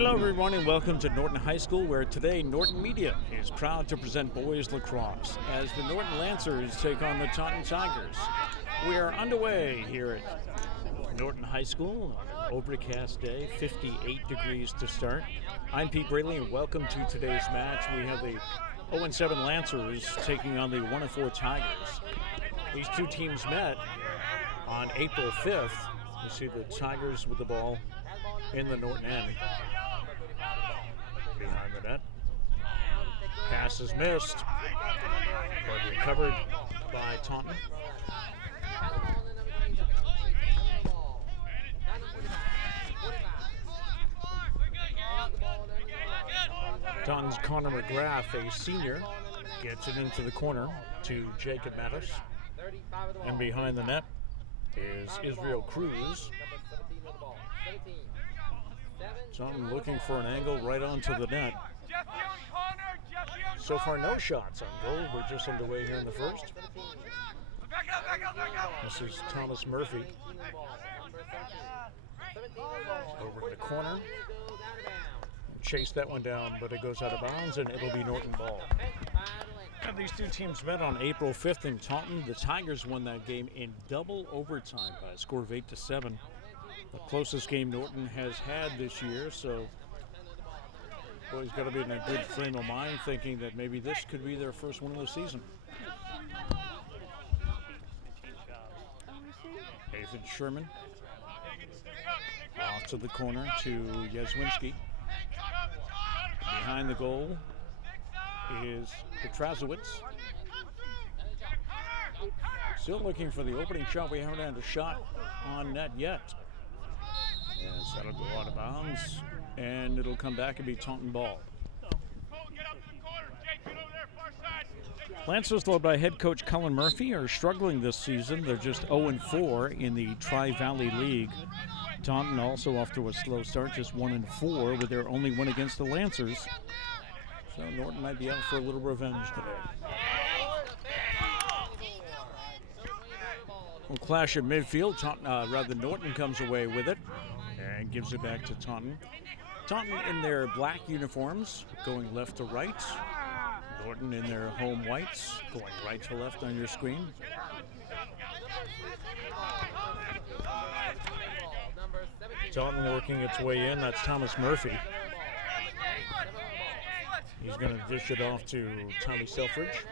Hello everyone and welcome to Norton High School, where today Norton Media is proud to present boys lacrosse as the Norton Lancers take on the Taunton Tigers. We are underway here at Norton High School, overcast day, 58 degrees to start. I'm Pete Braley and welcome to today's match. We have the 0-7 Lancers taking on the 1-4 Tigers. These two teams met on April 5th. You see the Tigers with the ball in the Norton end. Behind the net. Pass is missed, but recovered by Taunton. Taunton's Connor McGrath, a senior, gets it into the corner to Jacob Mattis. And behind the net is Israel Cruz. Taunton looking for an angle right onto the net. So far, no shots on goal. We're just underway here in the first. This is Thomas Murphy. Over to the corner. Chase that one down, but it goes out of bounds, and it'll be Norton ball. And these two teams met on April 5th in Taunton. The Tigers won that game in double overtime by a score of 8-7. The closest game Norton has had this year, so boys got to be in a good frame of mind, thinking that maybe this could be their first win of the season. Nathan Sherman off to the corner to Yezwinski. Behind the goal is Petrazowicz. Still looking for the opening shot. We haven't had a shot on net yet. Yes, that'll go out of bounds, and it'll come back and be Taunton ball. Lancers, led by head coach Colin Murphy, are struggling this season. They're just 0-4 in the Tri-Valley League. Taunton also off to a slow start, just 1-4 with their only win against the Lancers. So Norton might be out for a little revenge today. We'll clash at midfield. Norton comes away with it and gives it back to Taunton. Taunton in their black uniforms, going left to right. Norton in their home whites, going right to left on your screen. Taunton working its way in. That's Thomas Murphy. He's going to dish it off to Tommy Selfridge.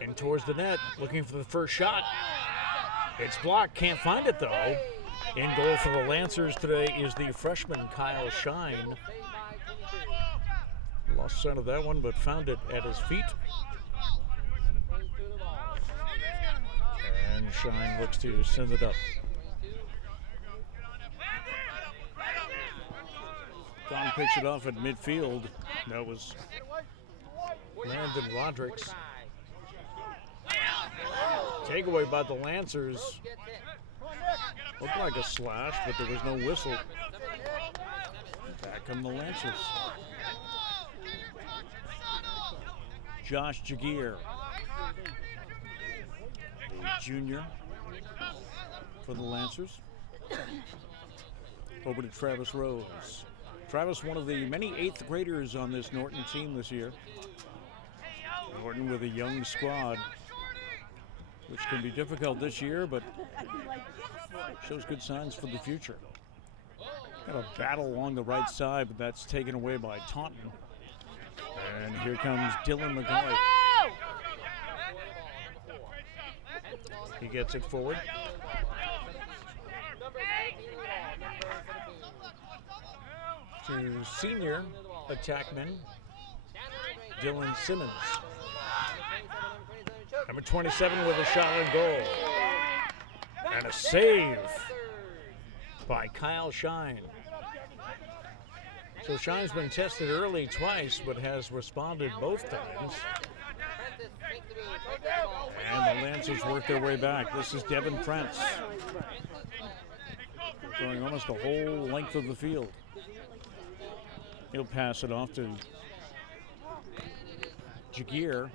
And towards the net, looking for the first shot. It's blocked, can't find it though. In goal for the Lancers today is the freshman Kyle Shine. Lost sight of that one, but found it at his feet. And Shine looks to send it up. Don picks it off at midfield. That was Landon Rodrigues. Takeaway by the Lancers. Looked like a slash, but there was no whistle. Back come the Lancers. Josh Jagir, the junior for the Lancers. Over to Travis Rose. Travis, one of the many 8th graders on this Norton team this year. Norton with a young squad, which can be difficult this year, but shows good signs for the future. Got a battle along the right side, but that's taken away by Taunton. And here comes Dylan McGoy. He gets it forward. To senior attackman Dylan Simmons. Number 27 with a shot on goal. And a save by Kyle Shine. So Shine's been tested early twice, but has responded both times. And the Lancers work their way back. This is Devin Prince, going almost the whole length of the field. He'll pass it off to Jagir.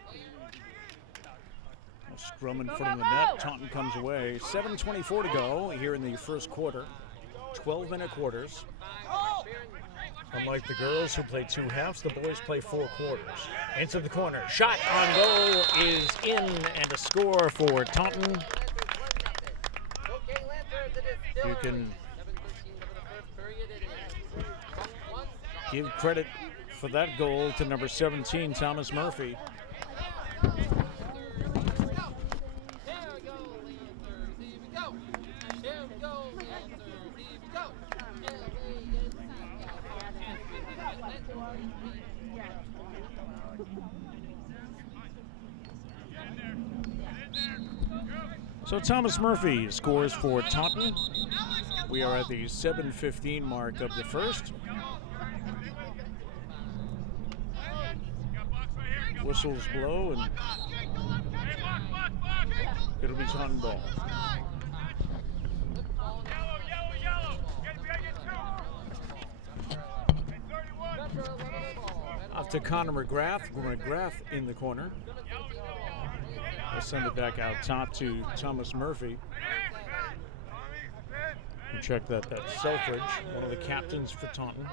Scrum in front of the net. Taunton comes away. 7:24 to go here in the first quarter. 12-minute quarters. Unlike the girls who play 2 halves, the boys play 4 quarters. Into the corner. Shot on goal is in, and a score for Taunton. You can give credit for that goal to number 17, Thomas Murphy. So Thomas Murphy scores for Taunton. We are at the 7:15 mark of the first. Whistles blow and it'll be Taunton ball. Off to Connor McGrath. McGrath in the corner. We'll send it back out top to Thomas Murphy. And check that Selfridge, one of the captains for Taunton.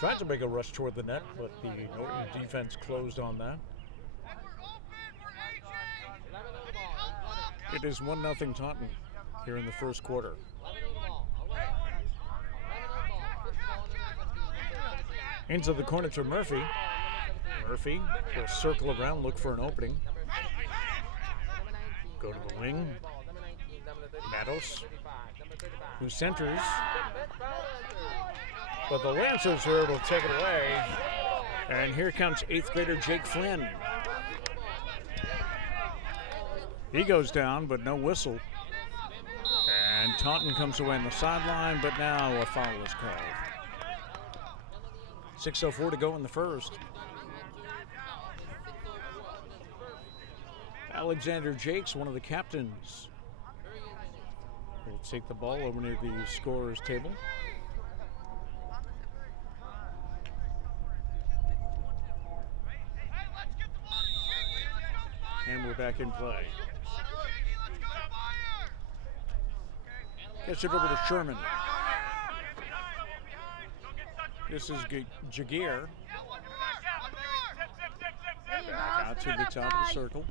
Tried to make a rush toward the net, but the Norton defense closed on that. It is 1-0 Taunton here in the first quarter. Into the corner to Murphy. Murphy will circle around, look for an opening. Go to the wing. Matos, who centers. But the Lancers are able to take it away. And here comes 8th grader Jake Flynn. He goes down, but no whistle. And Taunton comes away on the sideline, but now a foul is called. 6:04 to go in the first. Alexander Jakes, one of the captains, will take the ball over near the scorer's table. And we're back in play. Gets it over to Sherman. This is Jagier. Back out to the top of the circle.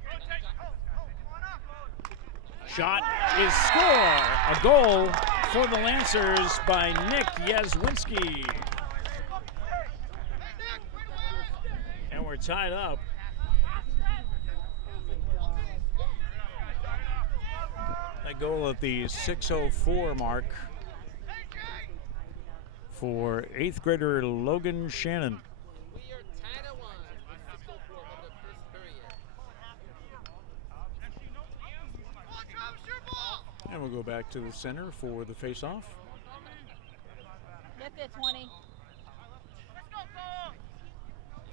Shot is score. A goal for the Lancers by Nick Yazwinski. And we're tied up. That goal at the 6:04 mark for 8th grader Logan Shannon. And we'll go back to the center for the face-off. Get there, 20.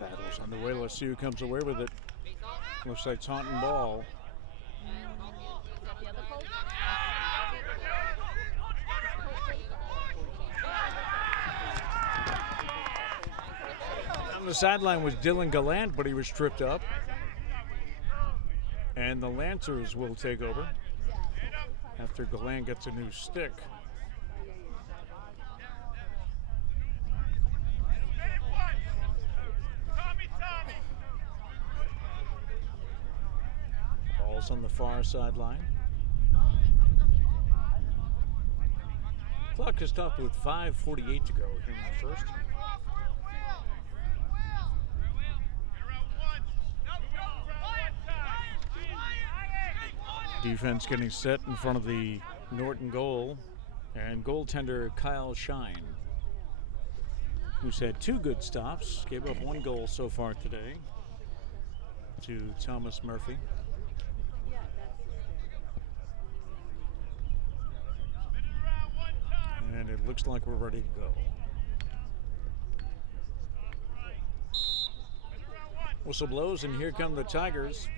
Battles underway. Let's see who comes away with it. Looks like Taunton ball. On the sideline was Dylan Gallant, but he was tripped up. And the Lancers will take over after Gallant gets a new stick. Ball's on the far sideline. Clock is stopped with 5:48 to go here in the first. Defense getting set in front of the Norton goal, and goaltender Kyle Shine, who's had 2 good stops, gave up 1 goal so far today to Thomas Murphy. And it looks like we're ready to go. Whistle blows, and here come the Tigers.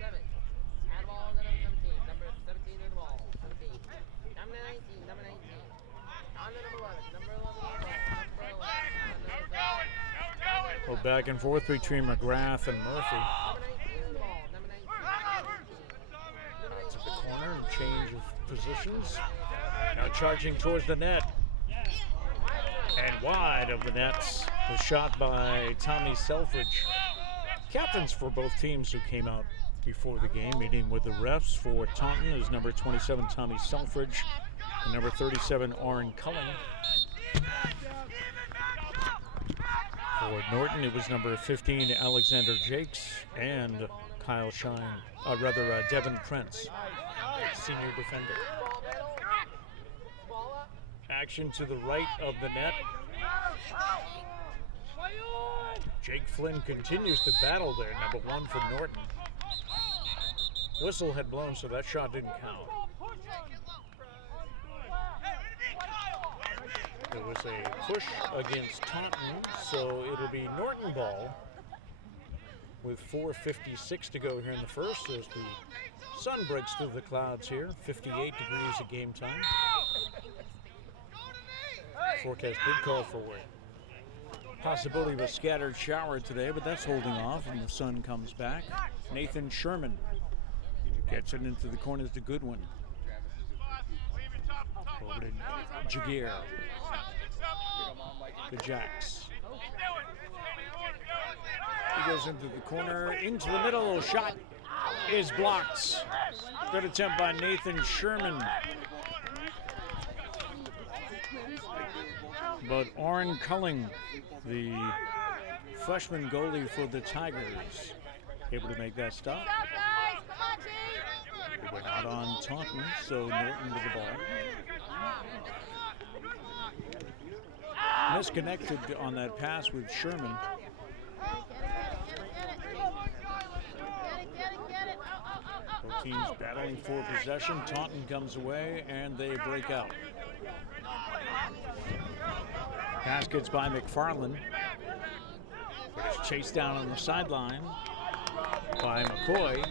Well, back and forth between McGrath and Murphy. to the corner and change of positions. Now charging towards the net. And wide of the nets. The shot by Tommy Selfridge. Captains for both teams who came out before the game, meeting with the refs. For Taunton is number 27, Tommy Selfridge, and number 37, Orrin Culling. For Norton, it was number 15, Alexander Jakes, and Devin Prince, senior defender. Action to the right of the net. Jake Flynn continues to battle there, number 1 for Norton. Whistle had blown, so that shot didn't count. There was a push against Taunton, so it'll be Norton ball with 4:56 to go here in the first as the sun breaks through the clouds here. 58 degrees at game time. Forecast did call for possibility of a scattered shower today, but that's holding off and the sun comes back. Nathan Sherman gets it into the corners to Goodwin. Over to Jaguar. The Jacks. He goes into the corner, into the middle. Shot is blocked. Good attempt by Nathan Sherman. But Orrin Culling, the freshman goalie for the Tigers, able to make that stop. It went out on Taunton, so Norton with the ball. Misconnected on that pass with Sherman. Both teams battling for possession. Taunton comes away and they break out. Pass gets by McFarland. But it's chased down on the sideline by McCoy.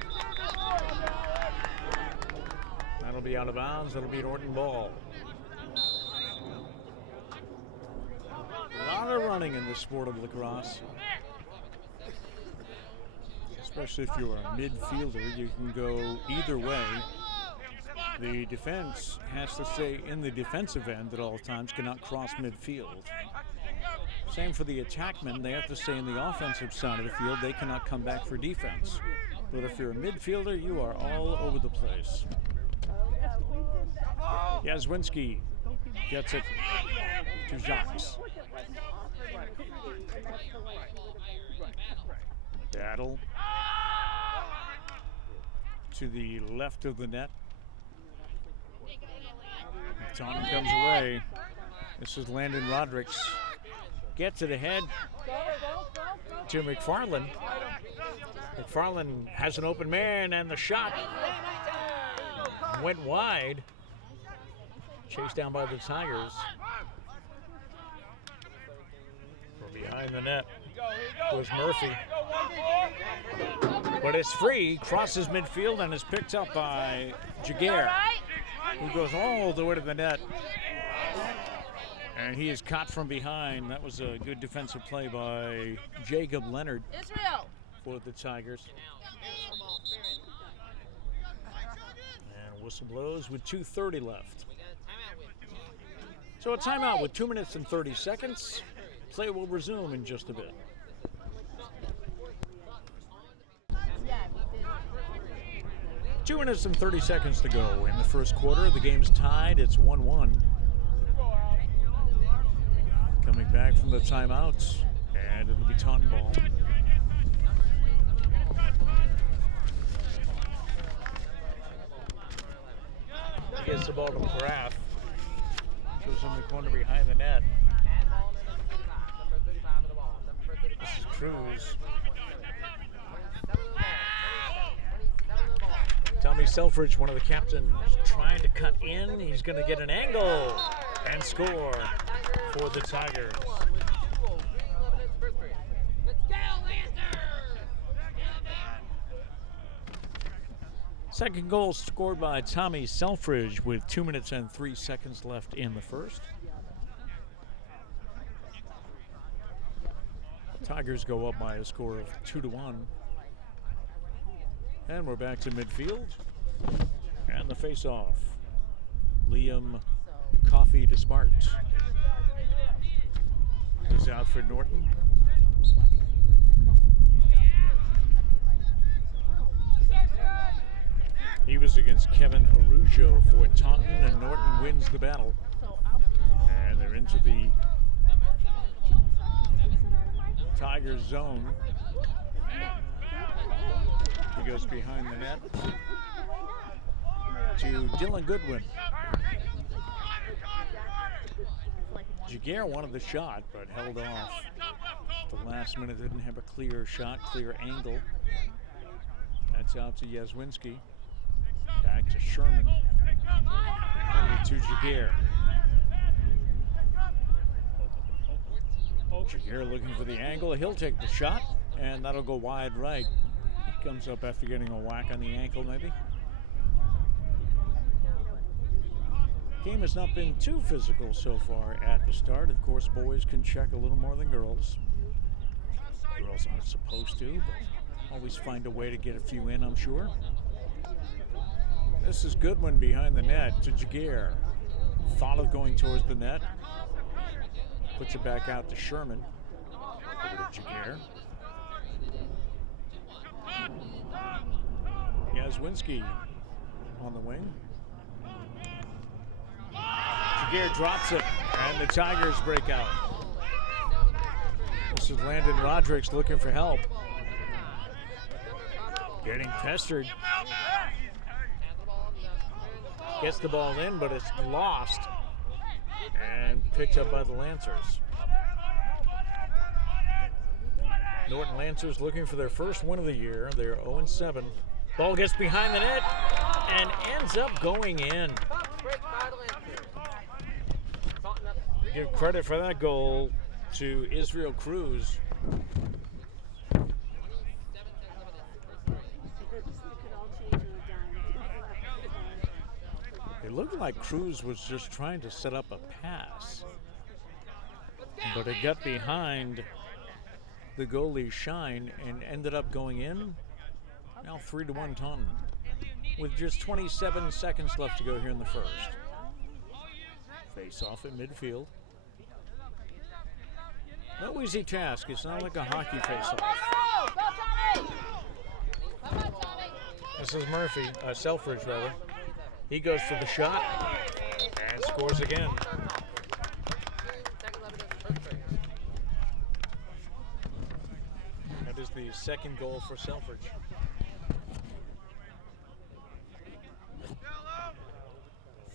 That'll be out of bounds. That'll be Norton ball. A lot of running in the sport of lacrosse. Especially if you're a midfielder, you can go either way. The defense has to stay in the defensive end at all times, cannot cross midfield. Same for the attackmen, they have to stay in the offensive side of the field, they cannot come back for defense. But if you're a midfielder, you are all over the place. Yazwinski gets it to Jacques. Battle to the left of the net. Taunton comes away. This is Landon Rodericks. Gets it ahead to McFarland. McFarland has an open man and the shot went wide. Chased down by the Tigers. From behind the net was Murphy. But it's free, crosses midfield and is picked up by Jaguar, who goes all the way to the net. And he is caught from behind. That was a good defensive play by Jacob Leonard for the Tigers. And whistle blows with 2:30 left. So a timeout with 2 minutes and 30 seconds. Play will resume in just a bit. Two minutes and 30 seconds to go in the first quarter. The game's tied. It's 1-1. Coming back from the timeouts, and it'll be Taunton ball. He gets the ball to McGrath. Goes in the corner behind the net. This is Cruz. Tommy Selfridge, one of the captains, trying to cut in. He's going to get an angle and score for the Tigers. Second goal scored by Tommy Selfridge with 2 minutes and 3 seconds left in the first. Tigers go up by a score of 2-1. And we're back to midfield. face-off. Liam Coffee to Smart is out for Norton. He was against Kevin Arujo for Taunton, and Norton wins the battle. And they're into the Tigers zone. He goes behind the net to Dylan Goodwin. Jaguar wanted the shot, but held off. At the last minute, didn't have a clear shot, clear angle. That's out to Yazwinski. Back to Sherman. Over to Jaguar. Jaguar looking for the angle. He'll take the shot, and that'll go wide right. He comes up after getting a whack on the ankle, maybe. Game has not been too physical so far at the start. Of course, boys can check a little more than girls. Girls aren't supposed to, but always find a way to get a few in, I'm sure. This is Goodwin behind the net to Jaguar. Thought of going towards the net. Puts it back out to Sherman. Over to Jaguar. Yazwinski on the wing. Jaguar drops it, and the Tigers break out. This is Landon Rodrigues looking for help. Getting pestered. Gets the ball in, but it's lost. And picked up by the Lancers. Norton Lancers looking for their first win of the year. They're 0-7. Ball gets behind the net and ends up going in. Give credit for that goal to Israel Cruz. It looked like Cruz was just trying to set up a pass, but it got behind the goalie Shine and ended up going in. Now 3-1 Taunton with just 27 seconds left to go here in the first. Face off at midfield. No easy task. It's not like a hockey face-off. This is Murphy, Selfridge rather. He goes for the shot and scores again. That is the second goal for Selfridge.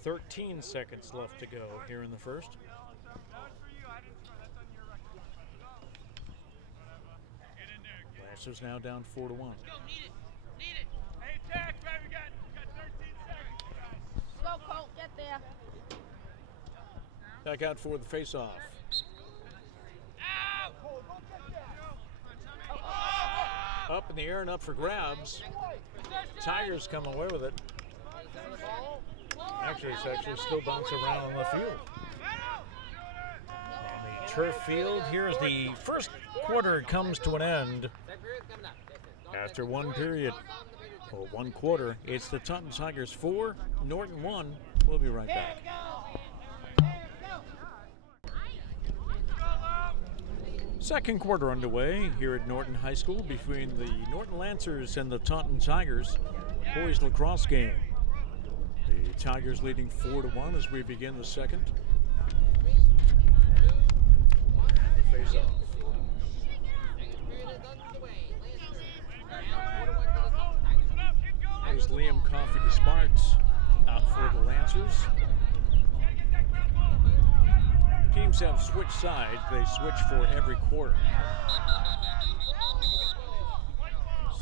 "13 seconds left to go here in the first. Lancers now down 4-1. Go, Colt, get there. Back out for the face-off. Up in the air and up for grabs. Tigers come away with it. Actually, it's still bouncing around on the field. On the turf field, here as the first quarter comes to an end. After one period, or one quarter, it's the Taunton Tigers 4, Norton 1. We'll be right back. Second quarter underway here at Norton High School between the Norton Lancers and the Taunton Tigers boys lacrosse game. The Tigers leading 4-1 as we begin the second. Face off. There's Liam Coffee to Sparks out for the Lancers. Teams have switched sides. They switch for every quarter.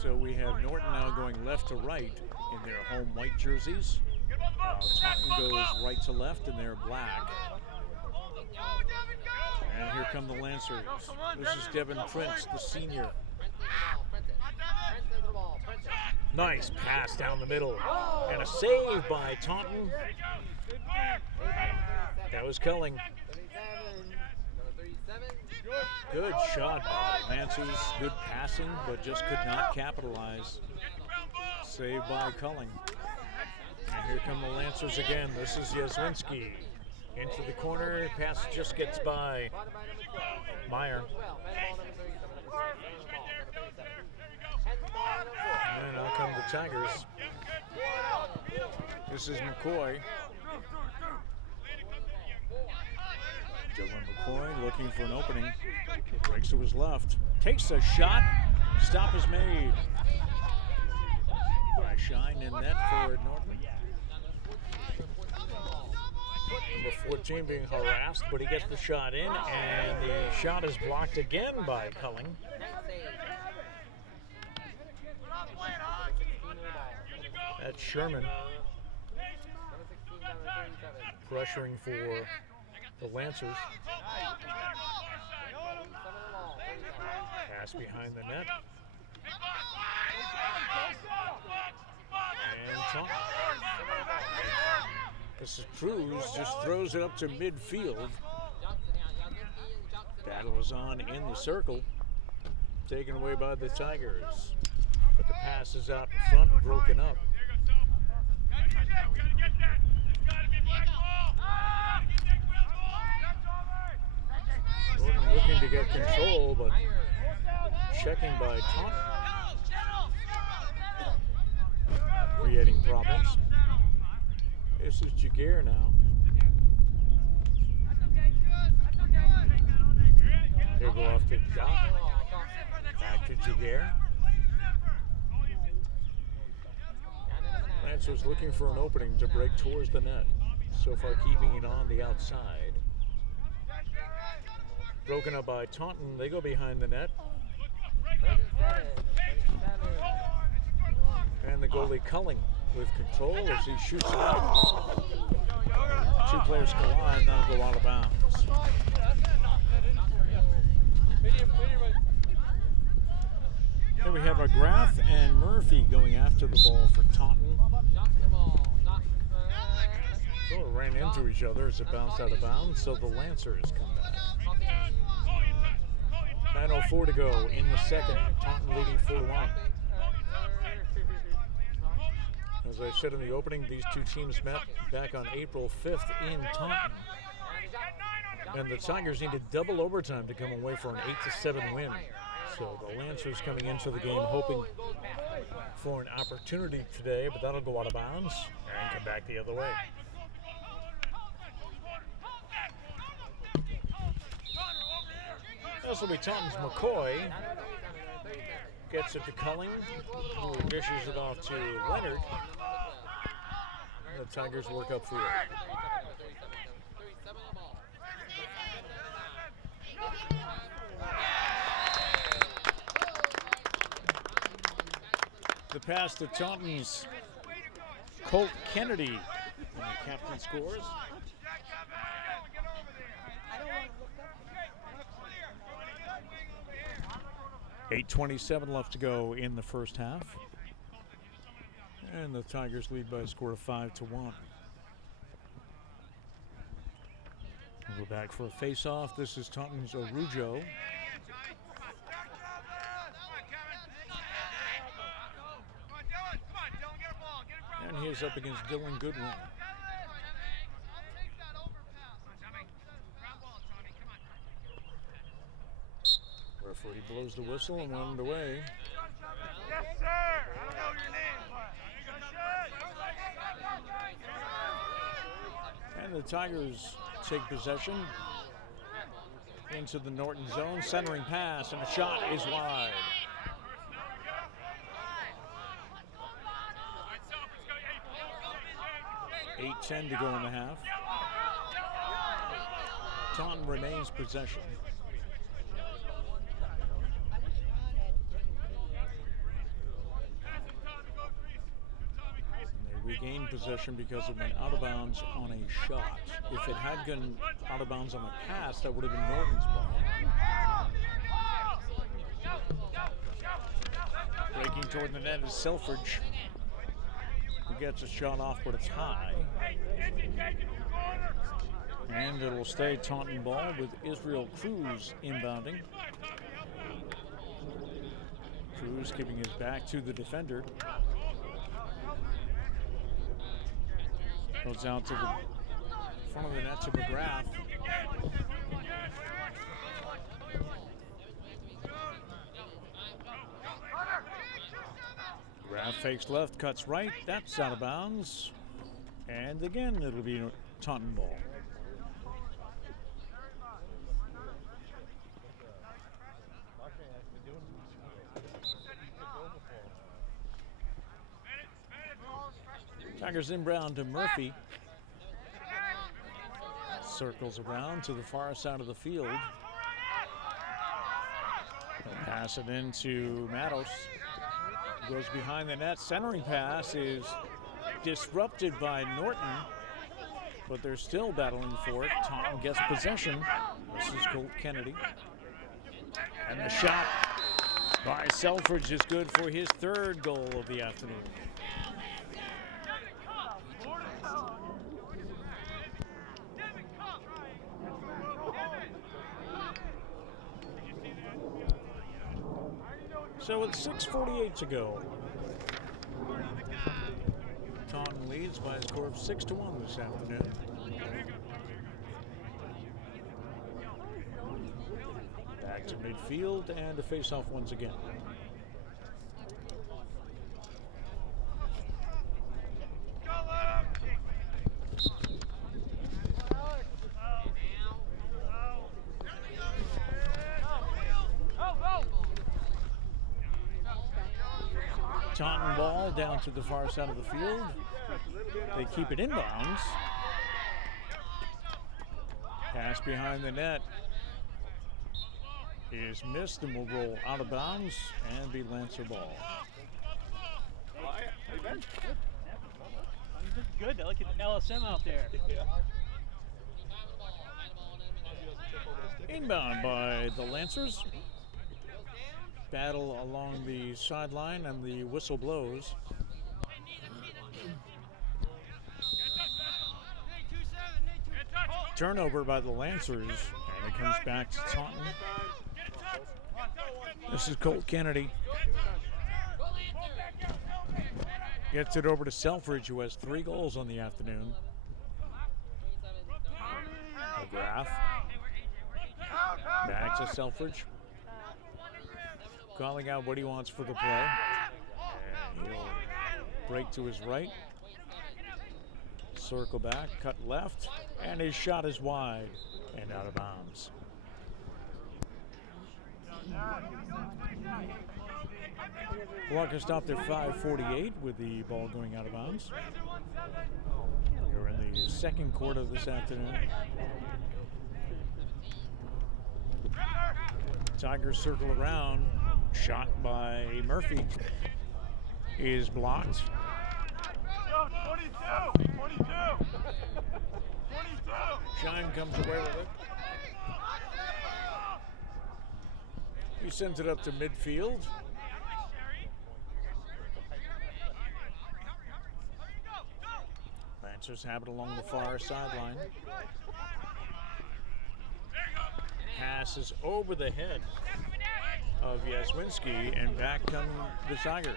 So we have Norton now going left to right in their home white jerseys. Taunton goes right to left in their black. And here come the Lancers. This is Devin Prince, the senior. Nice pass down the middle. And a save by Taunton. That was Culling. Good shot by the Lancers. Good passing, but just could not capitalize. Saved by Culling. And here come the Lancers again. This is Yaswinski. Into the corner, pass just gets by Meyer. And out come the Tigers. This is McCoy. Dylan McCoy looking for an opening. Breaks to his left. Takes a shot. Stop is made by Shine in net for Norton. Number 14 being harassed, but he gets the shot in, and the shot is blocked again by Culling. That's Sherman pressuring for the Lancers. Pass behind the net. And Taunton. This is Cruz, just throws it up to midfield. Battle is on in the circle. Taken away by the Tigers. But the pass is out in front, broken up. Norton looking to get control, but checking by Taunton. Creating problems. This is Jaguar now. They go off to Jock. Back to Jaguar. Lancers looking for an opening to break towards the net. So far keeping it on the outside. Broken up by Taunton. They go behind the net. And the goalie Culling with control as he shoots it out. Two players collide, that'll go out of bounds. Here we have McGrath and Murphy going after the ball for Taunton. Sort of ran into each other as it bounced out of bounds, so the Lancers come back. 9:04 to go in the second. Taunton leading 4-1. As I said in the opening, these two teams met back on April 5th in Taunton. And the Tigers needed double overtime to come away for an 8-7 win. So the Lancers coming into the game hoping for an opportunity today, but that'll go out of bounds and come back the other way. This will be Taunton's McCoy. Gets it to Culling, who dishes it off to Leonard. The Tigers work upfield. The pass to Taunton's Colt Kennedy. And the captain scores. 8:27 left to go in the first half. And the Tigers lead by a score of 5-1. We'll go back for a face-off. This is Taunton's Arujo. And he is up against Dylan Goodwin. Referee blows the whistle and we're underway. Yes, sir. I don't know your name, but And the Tigers take possession into the Norton zone. Centering pass, and the shot is wide. .8:10 to go in the half. Taunton remains possession. Regained possession because it went out of bounds on a shot. If it had gone out of bounds on a pass, that would have been Norton's ball. Breaking toward the net is Selfridge, who gets a shot off, but it's high. And it will stay Taunton ball with Israel Cruz inbounding. Cruz giving his back to the defender. Goes out to the front of the net to McGrath. McGrath fakes left, cuts right. That's out of bounds. And again, it'll be a Taunton ball. Tigers inbound to Murphy. Circles around to the far side of the field. Pass it into Matos. Goes behind the net. Centering pass is disrupted by Norton, but they're still battling for it. Taunton gets possession. This is Colt Kennedy. And the shot by Selfridge is good for his third goal of the afternoon. So with 6:48 to go, Taunton leads by a score of 6-1 this afternoon. Back to midfield and a face-off once again. Taunton ball down to the far side of the field. They keep it inbounds. Pass behind the net is missed and will roll out of bounds and be Lancer ball. Good. I like an LSM out there. Inbound by the Lancers. Battle along the sideline and the whistle blows. Turnover by the Lancers, and it comes back to Taunton. This is Colt Kennedy. Gets it over to Selfridge, who has 3 goals on the afternoon. McGrath. Back to Selfridge. Calling out what he wants for the play. And he'll break to his right. Circle back, cut left, and his shot is wide and out of bounds. Clock has stopped at 5:48 with the ball going out of bounds. We're in the second quarter of this afternoon. Tigers circle around. Shot by Murphy is blocked. 22! Shine comes away with it. He sends it up to midfield. Lancers have it along the far sideline. Passes over the head of Jaswinski, and back come the Tigers.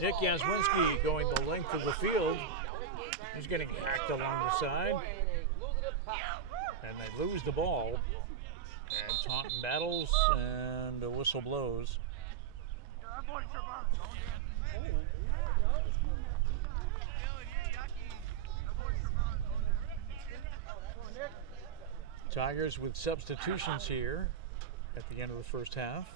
Nick Jaswinski going the length of the field. He's getting hacked along the side. And they lose the ball. And Taunton battles, and the whistle blows. Tigers with substitutions here at the end of the first half.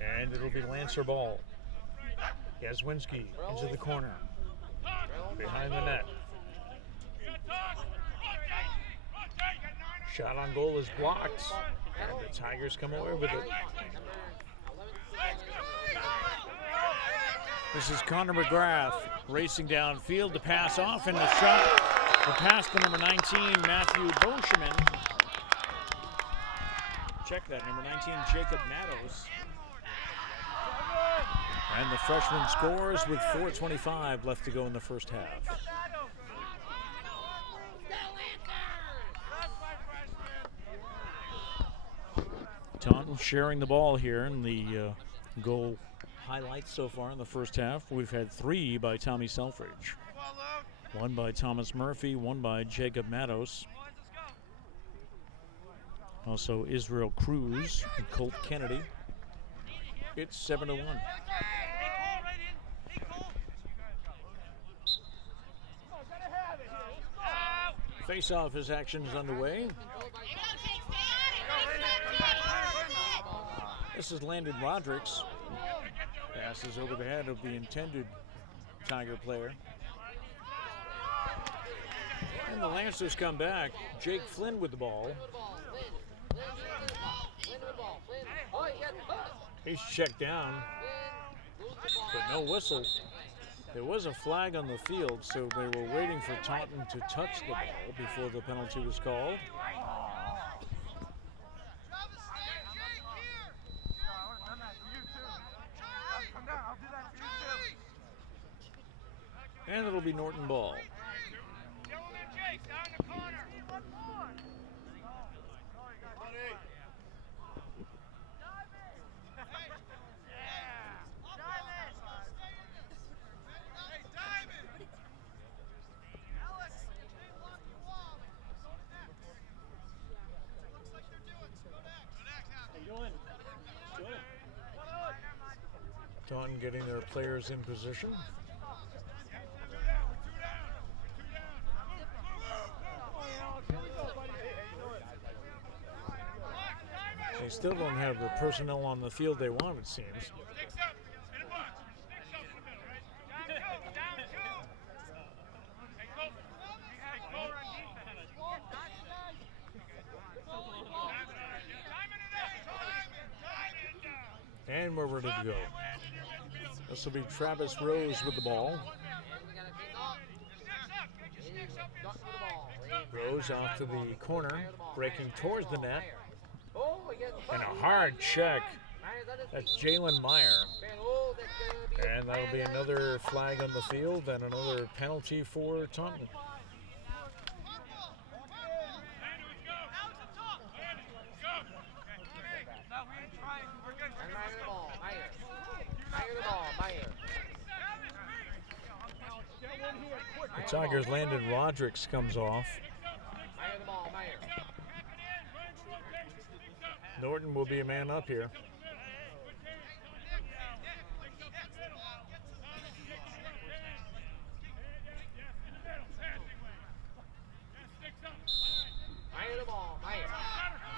And it'll be Lancer ball. Jaswinski into the corner. Behind the net. Shot on goal is blocked. And the Tigers come away with it. This is Connor McGrath racing downfield to pass off, and the shot. The pass to number 19, Matthew Boschman. Check that, number 19, Jacob Matos. And the freshman scores with 4:25 left to go in the first half. Taunton sharing the ball here in the goal highlights so far in the first half. We've had 3 by Tommy Selfridge. 1 by Thomas Murphy, 1 by Jacob Matos. Also Israel Cruz and Colt Kennedy. It's 7-1. Face-off as action is underway. This is Landon Rodricks. Passes over the head of the intended Tiger player. And the Lancers come back. Jake Flynn with the ball. He's checked down, but no whistle. There was a flag on the field, so they were waiting for Taunton to touch the ball before the penalty was called. And it'll be Norton ball. Taunton getting their players in position. They still don't have the personnel on the field they want, it seems. And we're ready to go. This will be Travis Rose with the ball. Rose off to the corner, breaking towards the net. And a hard check. That's Jalen Meyer. And that'll be another flag on the field and another penalty for Taunton. The Tigers' Landon Rodricks comes off. Norton will be a man up here.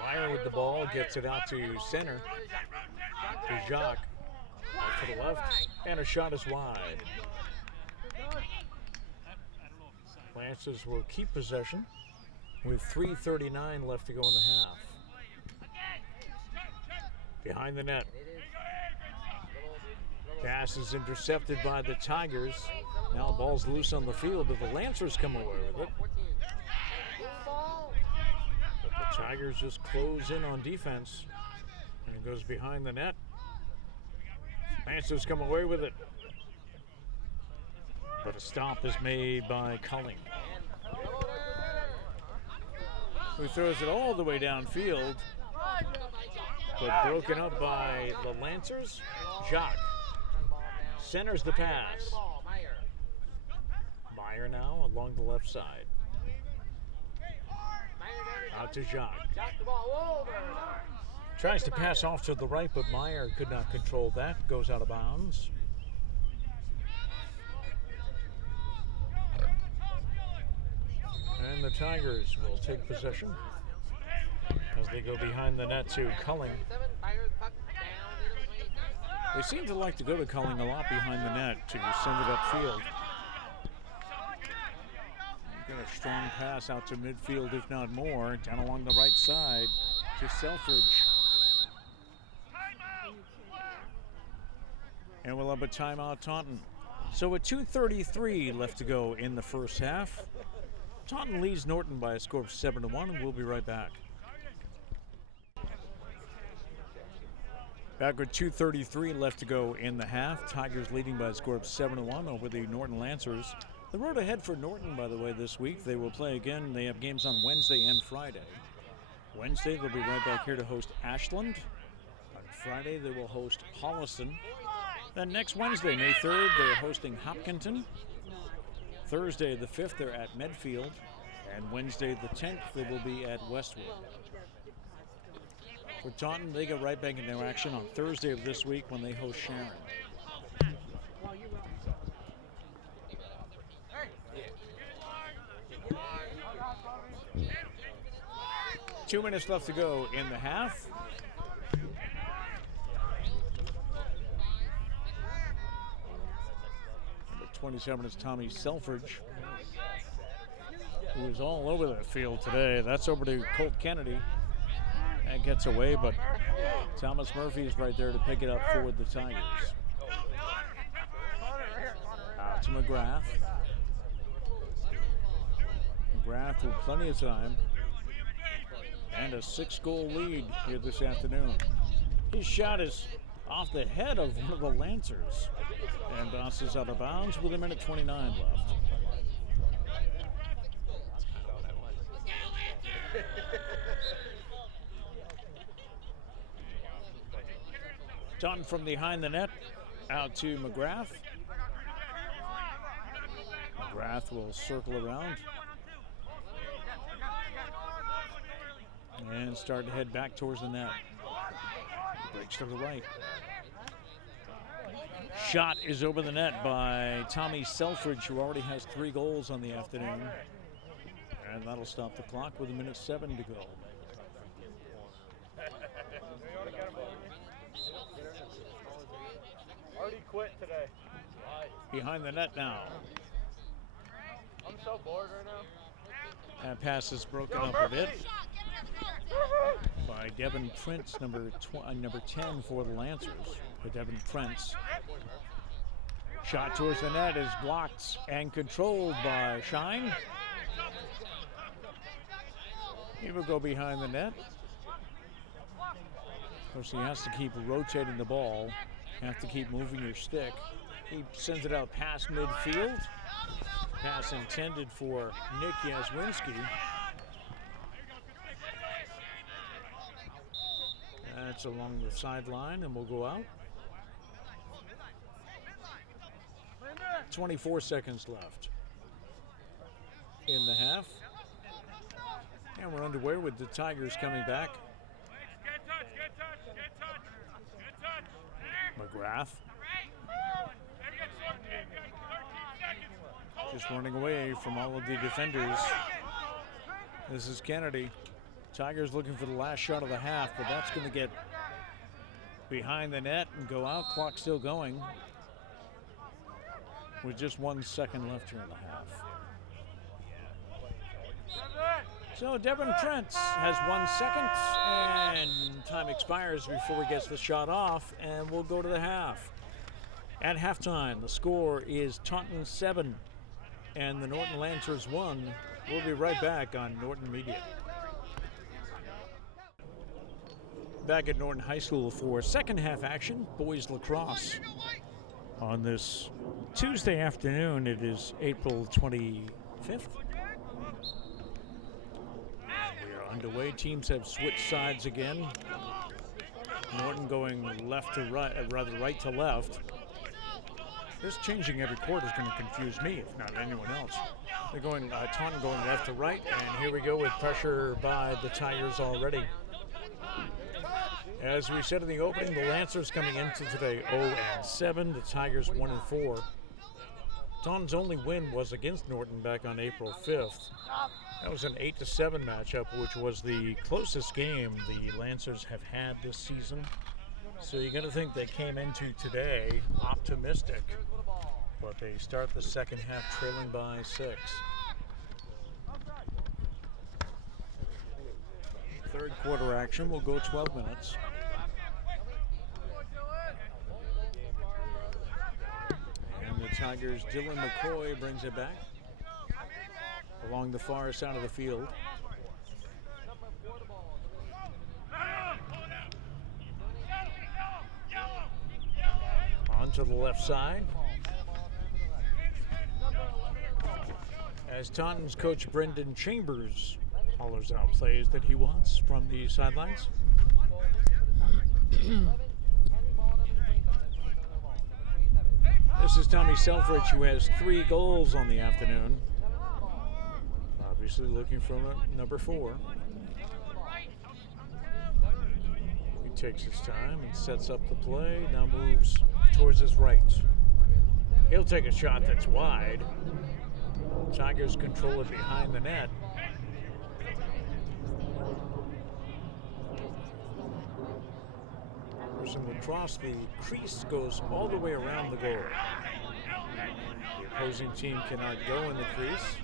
Meyer with the ball, gets it out to center. To Jacques. To the left, and a shot is wide. Lancers will keep possession with 3:39 left to go in the half. Behind the net. Pass is intercepted by the Tigers. Now the ball's loose on the field, but the Lancers come away with it. But the Tigers just close in on defense. And it goes behind the net. Lancers come away with it. But a stop is made by Culling, who throws it all the way downfield, but broken up by the Lancers. Jacques centers the pass. Meyer now along the left side. Out to Jacques. Tries to pass off to the right, but Meyer could not control that. Goes out of bounds. And the Tigers will take possession as they go behind the net to Culling. They seem to like to go to Culling a lot behind the net to send it upfield. Got a strong pass out to midfield, if not more, down along the right side to Selfridge. And we'll have a timeout, Taunton. So with 2:33 left to go in the first half, Taunton leads Norton by a score of 7-1, and we'll be right back. Back with 2:33 left to go in the half. Tigers leading by a score of 7-1 over the Norton Lancers. The road ahead for Norton, by the way, this week. They will play again. They have games on Wednesday and Friday. Wednesday, they'll be right back here to host Ashland. Friday, they will host Holliston. Then next Wednesday, May 3rd, they're hosting Hopkinton. Thursday, the 5th, they're at Medfield. And Wednesday, the 10th, they will be at Westwood. For Taunton, they get right back into action on Thursday of this week when they host Sharon. 2 minutes left to go in the half. Number 27 is Tommy Selfridge, who is all over the field today. That's over to Colt Kennedy. And gets away, but Thomas Murphy is right there to pick it up for the Tigers. Out to McGrath. McGrath with plenty of time. And a 6-goal lead here this afternoon. His shot is off the head of one of the Lancers and bounces out of bounds with a minute 29 left. Taunton from behind the net, out to McGrath. McGrath will circle around and start to head back towards the net. Breaks to the right. Shot is over the net by Tommy Selfridge, who already has 3 goals on the afternoon. And that'll stop the clock with a minute 7 to go. Already quit today. Behind the net now. I'm so bored right now. That pass is broken up a bit by Devin Prince, number 10 for the Lancers. For Devin Prince. Shot towards the net is blocked and controlled by Shine. He will go behind the net. Of course, he has to keep rotating the ball. Have to keep moving your stick. He sends it out past midfield. Pass intended for Nick Jaswinski. That's along the sideline and will go out. 24 seconds left in the half. And we're underway with the Tigers coming back. McGrath. Just running away from all of the defenders. This is Kennedy. Tigers looking for the last shot of the half, but that's going to get behind the net and go out. Clock still going with just 1 second left here in the half. So Devin Prince has 1 second, and time expires before he gets the shot off, and we'll go to the half. At halftime, the score is Taunton 7 and the Norton Lancers 1. We'll be right back on Norton Media. Back at Norton High School for second half action, boys lacrosse. On this Tuesday afternoon, it is April 25th. Underway. Teams have switched sides again. Norton going left to right, rather right to left. This changing every quarter is going to confuse me, if not anyone else. They're going, Taunton going left to right, and here we go with pressure by the Tigers already. As we said in the opening, the Lancers coming into today 0-7, the Tigers 1-4. Taunton's only win was against Norton back on April 5th. That was an 8-7 matchup, which was the closest game the Lancers have had this season. So you're going to think they came into today optimistic, but they start the second half trailing by 6. Third quarter action will go 12 minutes. And the Tigers' Dylan McCoy brings it back along the far side of the field. On to the left side. As Taunton's coach Brendan Chambers hollers out plays that he wants from the sidelines. This is Tommy Selfridge, who has 3 goals on the afternoon. Obviously looking for number 4. He takes his time and sets up the play. Now moves towards his right. He'll take a shot that's wide. Tigers control it behind the net. In lacrosse, the crease goes all the way around the goal. The opposing team cannot go in the crease.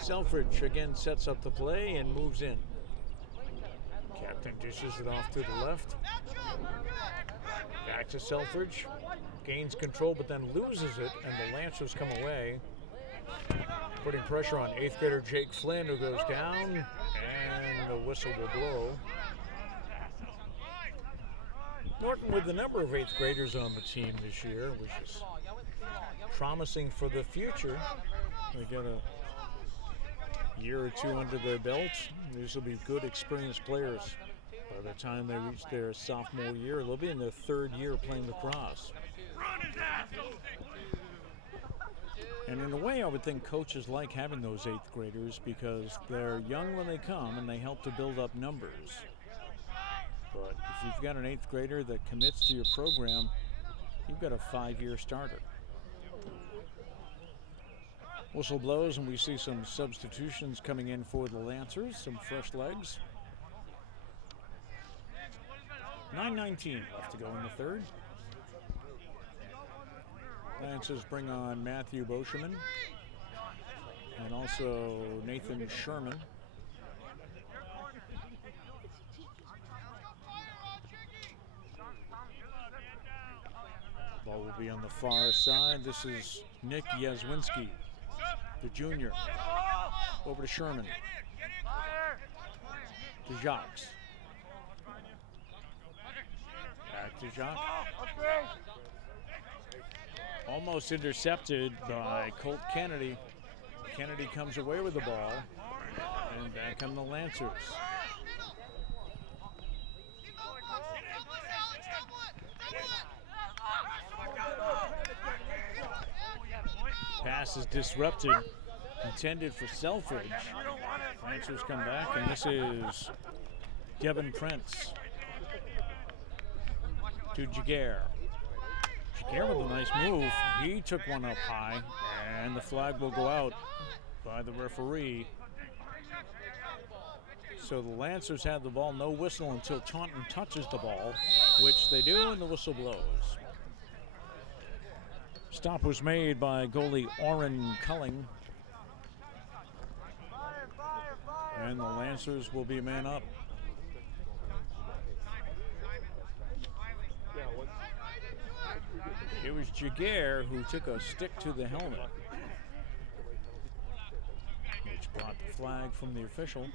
Selfridge again sets up the play and moves in. Captain dishes it off to the left. Back to Selfridge. Gains control but then loses it, and the Lancers come away. Putting pressure on 8th grader Jake Flynn, who goes down, and the whistle will blow. Norton with the number of 8th graders on the team this year, which is promising for the future. They got a year or 2 under their belt. These will be good, experienced players. By the time they reach their sophomore year, they'll be in their 3rd year playing lacrosse. And in a way, I would think coaches like having those 8th graders because they're young when they come and they help to build up numbers. But if you've got an 8th grader that commits to your program, you've got a 5-year starter. Whistle blows and we see some substitutions coming in for the Lancers, some fresh legs. 9:19 left to go in the 3rd. Lancers bring on Matthew Boscheman and also Nathan Sherman. Ball will be on the far side. This is Nick Yazwinski, the junior. Over to Sherman. To Jacques. Back to Jacques. Almost intercepted by Colt Kennedy. Kennedy comes away with the ball, and back come the Lancers. Pass is disrupted, intended for Selfridge. Lancers come back, and this is Devin Prince to Jaguar. Jaguar with a nice move. He took one up high, and the flag will go out by the referee. So the Lancers have the ball, no whistle until Taunton touches the ball, which they do, and the whistle blows. Stop was made by goalie Orrin Culling. And the Lancers will be man up. It was Jaguar who took a stick to the helmet, which brought the flag from the official.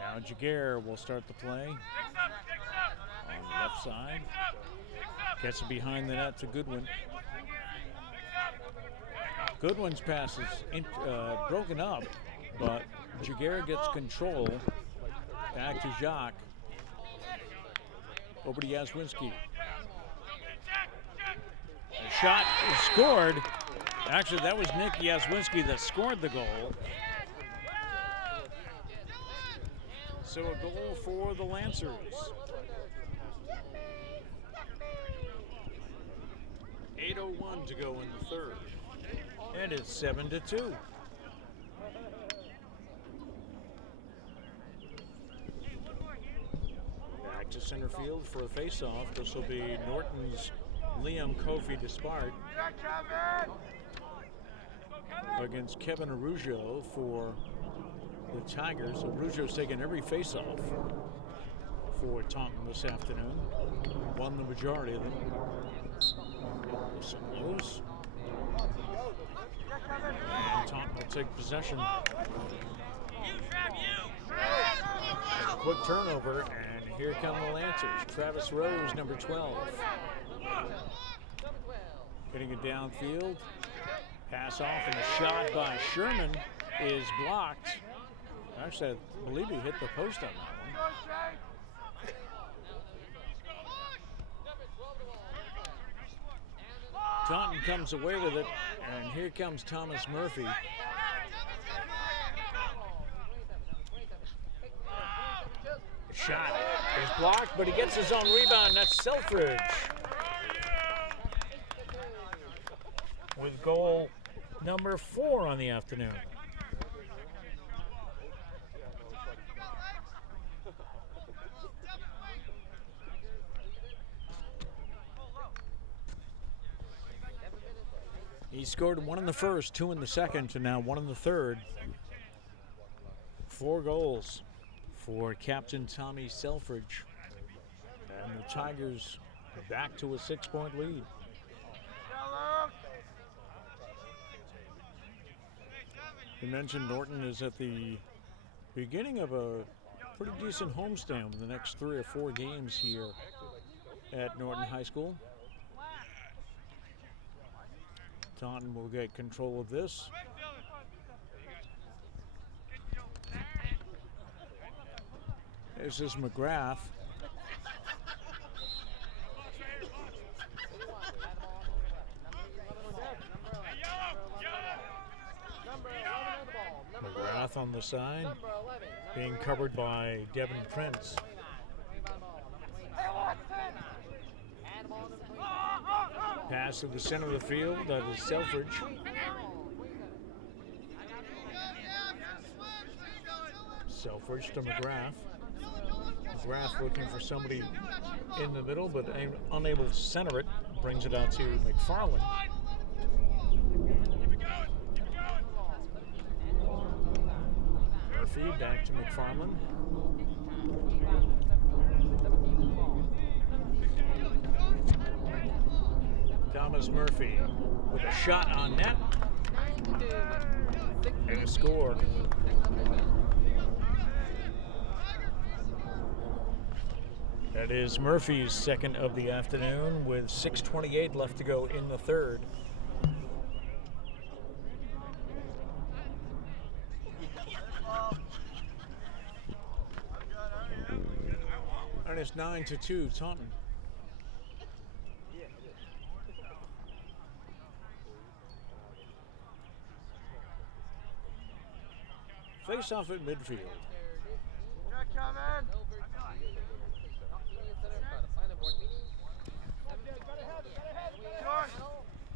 Now Jaguar will start the play on the left side. Gets it behind the net to Goodwin. Goodwin's pass is broken up, but Jaguar gets control. Back to Jacques. Over to Yazwinski. The shot is scored. Actually, that was Nick Yazwinski that scored the goal. So a goal for the Lancers. .8:01 to go in the 3rd. And it's 7-2. Back to center field for a face-off. This will be Norton's Liam Kofi Despart against Kevin Araujo for the Tigers. Araujo's taken every face-off for Taunton this afternoon. Won the majority of them. Some loose. And Taunton will take possession. Quick turnover, and here come the Lancers. Travis Rose, number 12. Hitting it downfield. Pass off, and the shot by Sherman is blocked. Actually, I believe he hit the post on that one. Taunton comes away with it, and here comes Thomas Murphy. The shot is blocked, but he gets his own rebound. That's Selfridge with goal number 4 on the afternoon. He scored 1 in the first, 2 in the second, and now 1 in the third. 4 goals for Captain Tommy Selfridge. And the Tigers are back to a 6-point lead. You mentioned Norton is at the beginning of a pretty decent homestand with the next 3 or 4 games here at Norton High School. Taunton will get control of this. This is McGrath. McGrath on the side, being covered by Devin Prince. Pass to the center of the field, that is Selfridge. Selfridge to McGrath. McGrath looking for somebody in the middle, but unable to center it. Brings it out to McFarland. Murphy back to McFarland. Thomas Murphy with a shot on net and a score. That is Murphy's second of the afternoon with 6:28 left to go in the third. And it's 9-2 Taunton. Face off at midfield.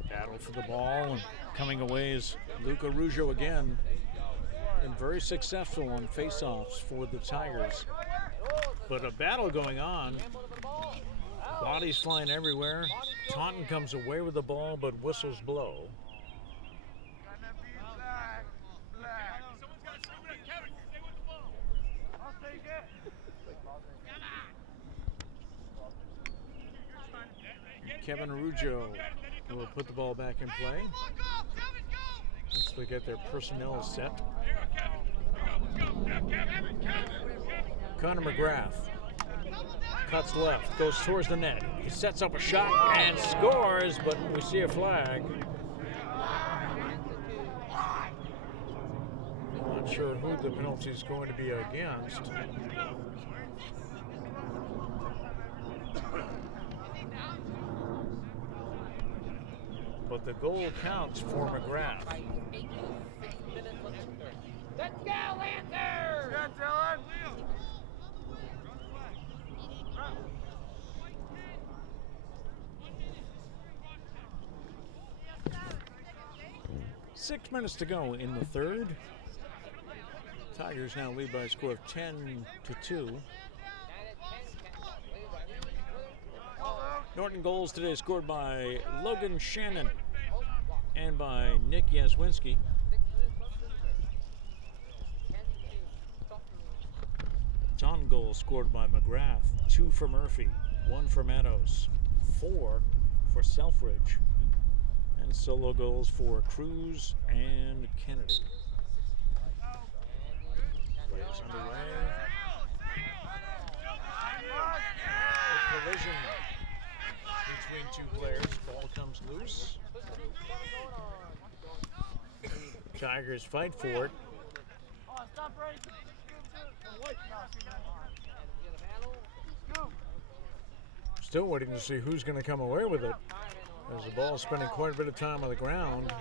Battle for the ball, and coming away is Luca Ruggio again. And very successful on face-offs for the Tigers. But a battle going on. Bodies flying everywhere. Taunton comes away with the ball, but whistles blow. Kevin Ruggio will put the ball back in play once they get their personnel set. Connor McGrath cuts left, goes towards the net. He sets up a shot and scores, but we see a flag. Not sure who the penalty is going to be against. But the goal counts for McGrath. Let's go, Lancers! Good, Dylan. 6 minutes to go in the third. Tigers now lead by a score of 10-2. Norton goals today scored by Logan Shannon and by Nick Yazwinski. Taunton goals scored by McGrath, 2 for Murphy, 1 for Meadows, 4 for Selfridge, and solo goals for Cruz and Kennedy. Play is underway. A collision between 2 players. Ball comes loose. Tigers fight for it. Still waiting to see who's going to come away with it. As the ball is spending quite a bit of time on the ground. A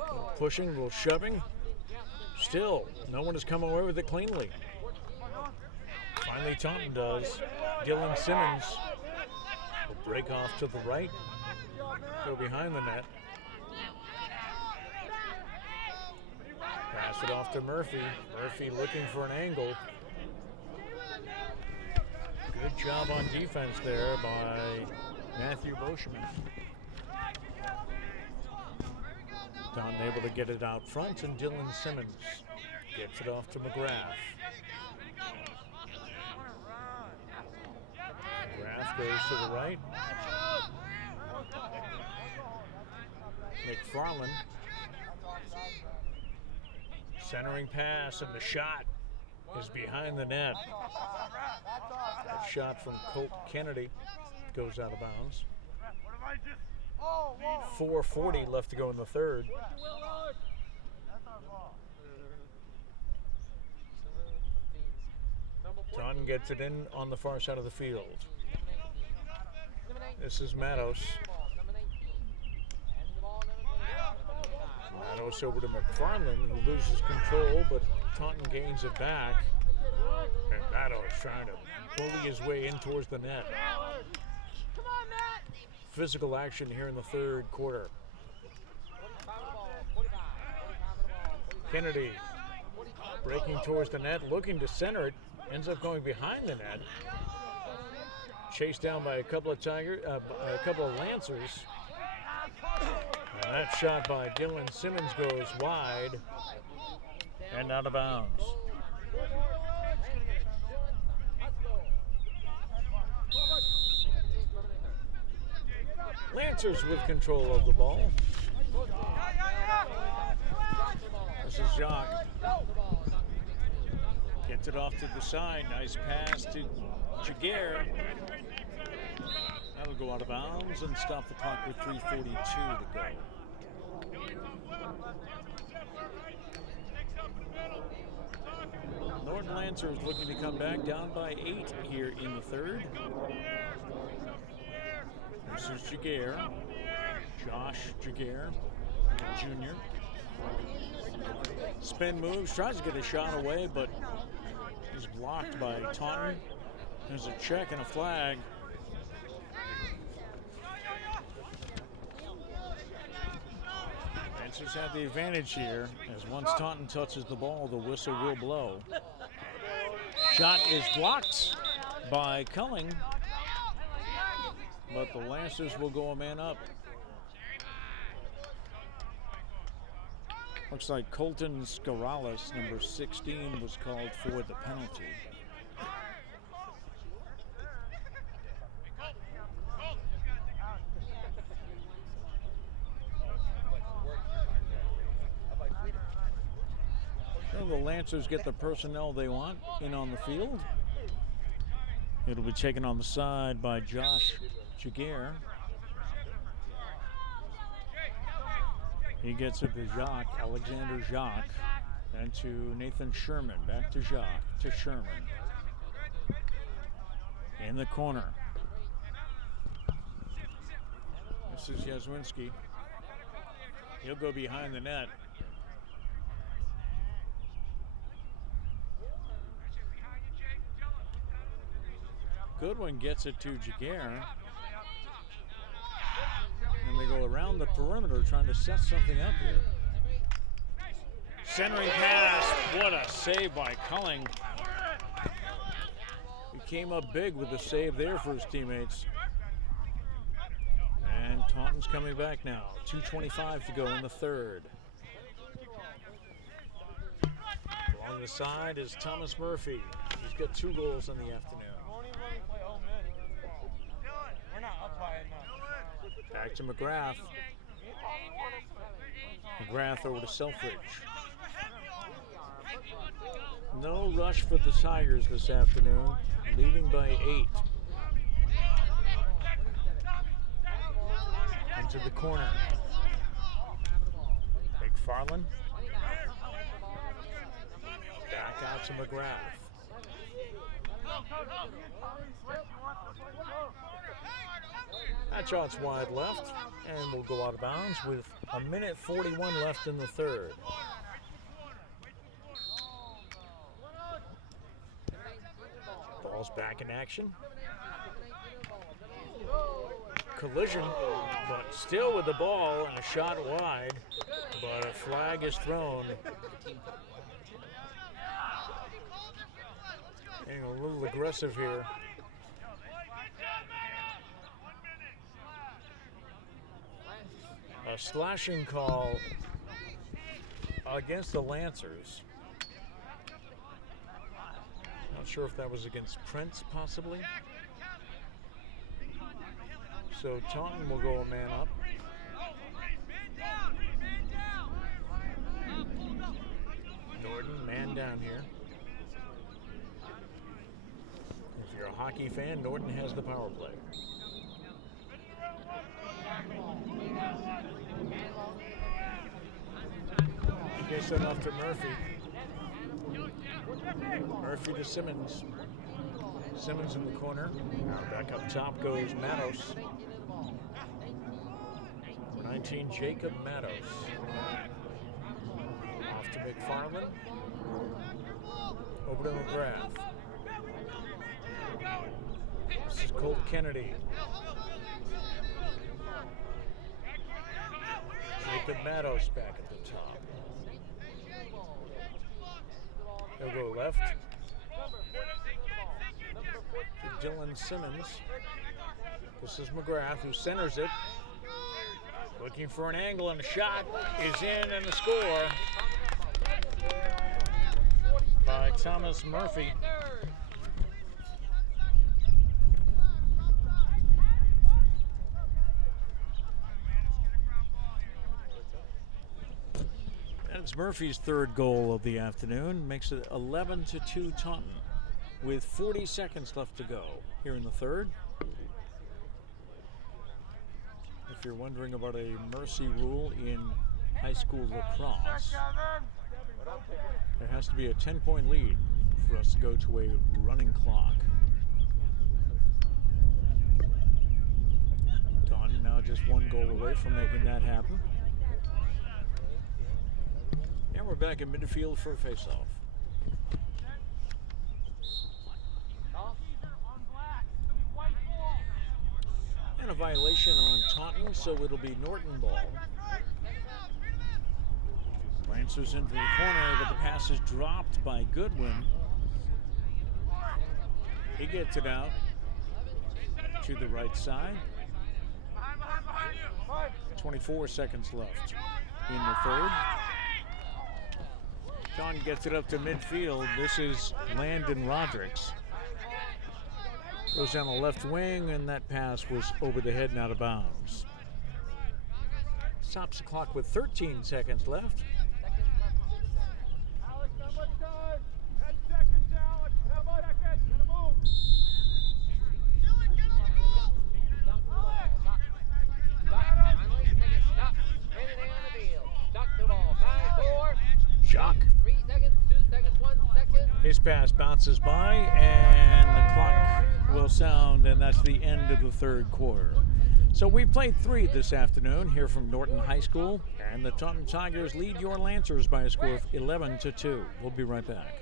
little pushing, a little shoving. Still, no one has come away with it cleanly. Finally, Taunton does. Dylan Simmons will break off to the right, go behind the net. Pass it off to Murphy. Murphy looking for an angle. Good job on defense there by Matthew Boschman. Taunton able to get it out front, and Dylan Simmons gets it off to McGrath. McGrath goes to the right. McFarland. Centering pass, and the shot is behind the net. That shot from Colt Kennedy goes out of bounds. 4:40 left to go in the third. Taunton gets it in on the far side of the field. This is Matos. Matos over to McFarland, who loses control, but Taunton gains it back. And Matos trying to bully his way in towards the net. Physical action here in the third quarter. Kennedy breaking towards the net, looking to center it, ends up going behind the net. Chased down by a couple of Lancers. And that shot by Dylan Simmons goes wide and out of bounds. Lancers with control of the ball. This is Jacques. Gets it off to the side. Nice pass to Jaguar. That'll go out of bounds and stop the clock with 3:42 to go. Norton Lancers looking to come back, down by 8 here in the third. This is Jaguar, Josh Jaguar, Jr. Spin moves, tries to get a shot away, but is blocked by Taunton. There's a check and a flag. Lancers have the advantage here, as once Taunton touches the ball, the whistle will blow. Shot is blocked by Culling, but the Lancers will go a man up. Looks like Colton Scarales, number 16, was called for the penalty. Well, the Lancers get the personnel they want in on the field. It'll be taken on the side by Josh Jaguar. He gets it to Jacques, Alexander Jacques, and to Nathan Sherman. Back to Jacques, to Sherman. In the corner. This is Yazwinski. He'll go behind the net. Goodwin gets it to Jaguar. And they go around the perimeter trying to set something up here. Centering pass. What a save by Culling. He came up big with the save there for his teammates. And Taunton's coming back now. 2:25 to go in the third. Along the side is Thomas Murphy. He's got 2 goals in the afternoon. Back to McGrath. McGrath over to Selfridge. No rush for the Tigers this afternoon, leading by 8. Into the corner. McFarland. Back out to McGrath. That shot's wide left and will go out of bounds with 1:41 left in the third. Ball's back in action. Collision, but still with the ball and a shot wide, but a flag is thrown. Getting a little aggressive here. A slashing call against the Lancers. Not sure if that was against Prince, possibly. So Taunton will go a man up. Norton, man down here. If you're a hockey fan, Norton has the power play. He gets it off to Murphy. Murphy to Simmons. Simmons in the corner. Now back up top goes Matos. Number 19, Jacob Matos. Off to McFarland. Over to McGrath. This is Colt Kennedy. Jacob Matos back at the top. He'll go left. To Dylan Simmons. This is McGrath who centers it. Looking for an angle and a shot is in and the score by Thomas Murphy. That's Murphy's third goal of the afternoon. Makes it 11-2 Taunton with 40 seconds left to go here in the third. If you're wondering about a mercy rule in high school lacrosse, there has to be a 10-point lead for us to go to a running clock. Taunton now just one goal away from making that happen. And we're back in midfield for a face-off. And a violation on Taunton, so it'll be Norton ball. Lancers into the corner, but the pass is dropped by Goodwin. He gets it out to the right side. 24 seconds left in the third. John gets it up to midfield. This is Landon Rodericks. Goes down the left wing, and that pass was over the head and out of bounds. Stops the clock with 13 seconds left. Alex, how much time? 10 seconds, Alex. How much seconds? Gotta move. Jock. 3 seconds, 2 seconds, 1 second. His pass bounces by, and the clock will sound, and that's the end of the third quarter. So we played 3 this afternoon here from Norton High School, and the Taunton Tigers lead your Lancers by a score of 11-2. We'll be right back.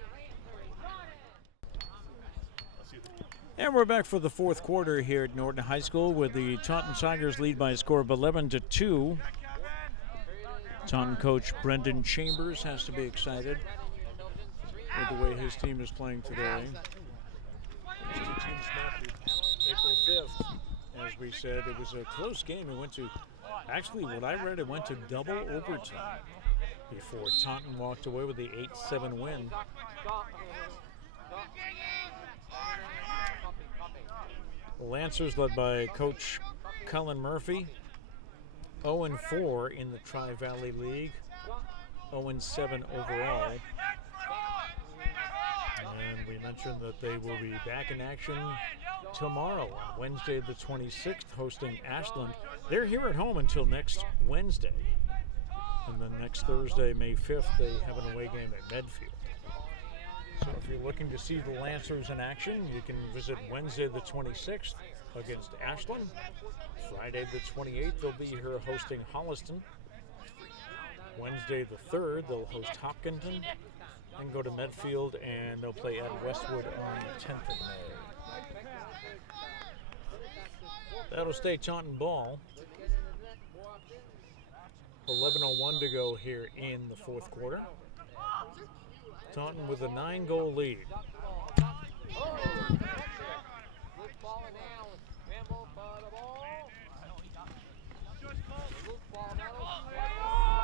And we're back for the fourth quarter here at Norton High School, with the Taunton Tigers lead by a score of 11-2. Taunton coach Brendan Chambers has to be excited with the way his team is playing today. These two teams met April 5th. As we said, it was a close game. It went to, actually, what I read, it went to double overtime before Taunton walked away with the 8-7 win. The Lancers, led by Coach Cullen Murphy, 0-4 in the Tri-Valley League, 0-7 overall. And we mentioned that they will be back in action tomorrow, on Wednesday the 26th, hosting Ashland. They're here at home until next Wednesday. And then next Thursday, May 5th, they have an away game at Medfield. So if you're looking to see the Lancers in action, you can visit Wednesday the 26th against Ashland. Friday the 28th, they'll be here hosting Holliston. Wednesday the 3rd, they'll host Hopkinton and go to Medfield, and they'll play at Westwood on the 10th of May. That'll stay Taunton ball. 11:01 to go here in the fourth quarter. Taunton with a 9-goal lead.